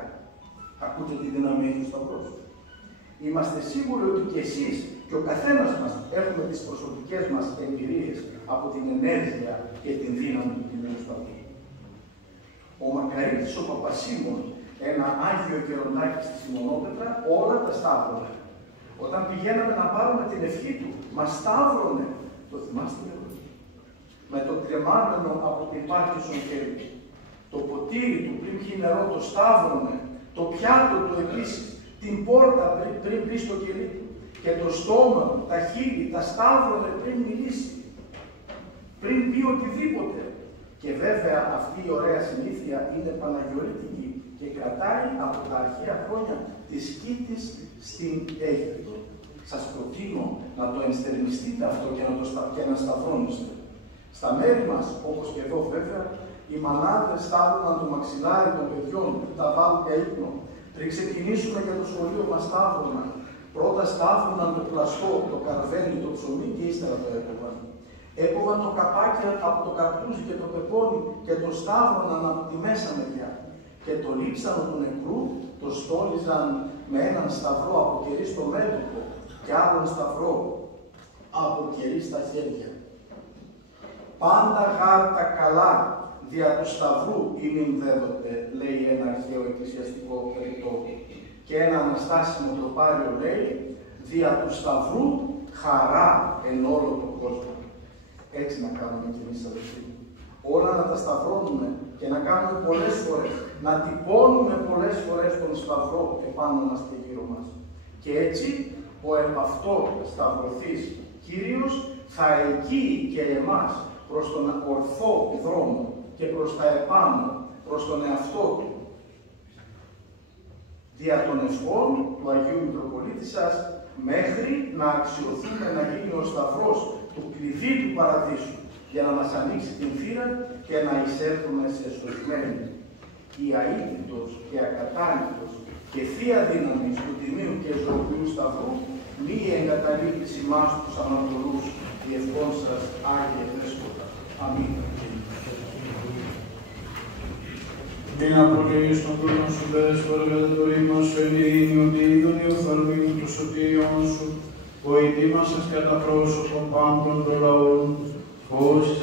Ακούτε τι δύναμη έχει ο Σταυρός. Είμαστε σίγουροι ότι και εσείς και ο καθένας μας έχουμε τις προσωπικές μας εμπειρίες από την ενέργεια και την δύναμη του Τιμίου Σταυρού. Ο Μακαρίτης ο Παπασίμων, ένα Άγιο Γεροντάκι στη Σιμωνόπετρα, όλα τα σταύρωνε. Όταν πηγαίναμε να πάρουμε την ευχή του, μας σταύρωνε. Το θυμάστε? Με το τρεμάμενο από την Πάρκινσον χέρι. Το ποτήρι του πριν πιει νερό το σταύρωνε. Το πιάτο του επίσης. Την πόρτα πριν μπει στο κελί του. Και το στόμα του, τα χείλη, τα σταύρωνε πριν μιλήσει. Πριν πει οτιδήποτε. Και βέβαια αυτή η ωραία συνήθεια είναι παναγιορείτικη και κρατάει από τα αρχαία χρόνια της Κίτης στην Αίγυπτο. Σας προτείνω να το ενστερνιστείτε αυτό και να σταυρώνεστε. Στα μέρη μας, όπως και εδώ βέβαια, οι μανάδες σταύρωναν το μαξιλάρι των παιδιών, τα βάλουν για ύπνο. Πριν ξεκινήσουμε για το σχολείο μας σταύρωναν. Πρώτα σταύρωναν το πλαστό, το καρβέλι, το ψωμί και ύστερα το έκοβαν. Έκοβαν το καπάκι από το καρτούζι και το πεπόνι και το σταύρωναν από τη μέσα μεριά. Και το λείψανο του νεκρού το στόλιζαν με έναν σταυρό από κερί στο μέτωπο και άλλον σταυρό από κερί στα χέρια. Πάντα γάρτα καλά δια του σταυρού ημίν δέδοτε, λέει ένα αρχαίο εκκλησιαστικό περιττό. Και ένα αναστάσιμο τροπάριο λέει, δια του σταυρού χαρά εν όλο τον κόσμο. Έτσι να κάνουμε κι εμείς, αδελφοί. Όλα να τα σταυρώνουμε και να κάνουμε πολλές φορές, να τυπώνουμε πολλές φορές τον σταυρό επάνω μας και γύρω μας. Και έτσι ο επ' αυτό σταυρωθής Κύριος θα εγγύει και εμάς προς τον ορθό δρόμο και προς τα επάνω, προς τον εαυτό του. Δια των ευχών του Αγίου Μητροπολίτη σας, μέχρι να αξιωθούμε να γίνει ο σταυρός του κλειδί του παραδείσου, για να μας ανοίξει την θύρα και να εισέλθουμε σε σωσμένη. Η αείμνητος και ακατάληπτος και θεία δύναμη του Τιμίου και Ζωοποιού Σταυρού, μη εγκαταλείπεις ημάς τους αμαρτωλούς, διευκόν σας, Άγιε Δέσποτα. Αμήν. Μην απολύεις τον τούρνο σου, Δέσποτα, κατά το ρήμα σου, εν ειρήνη, ότι είδον η οφθαλμίου του σωτήριών σου, που ετοίμασες κατά πρόσωπον πάντων των λαών, φώσεις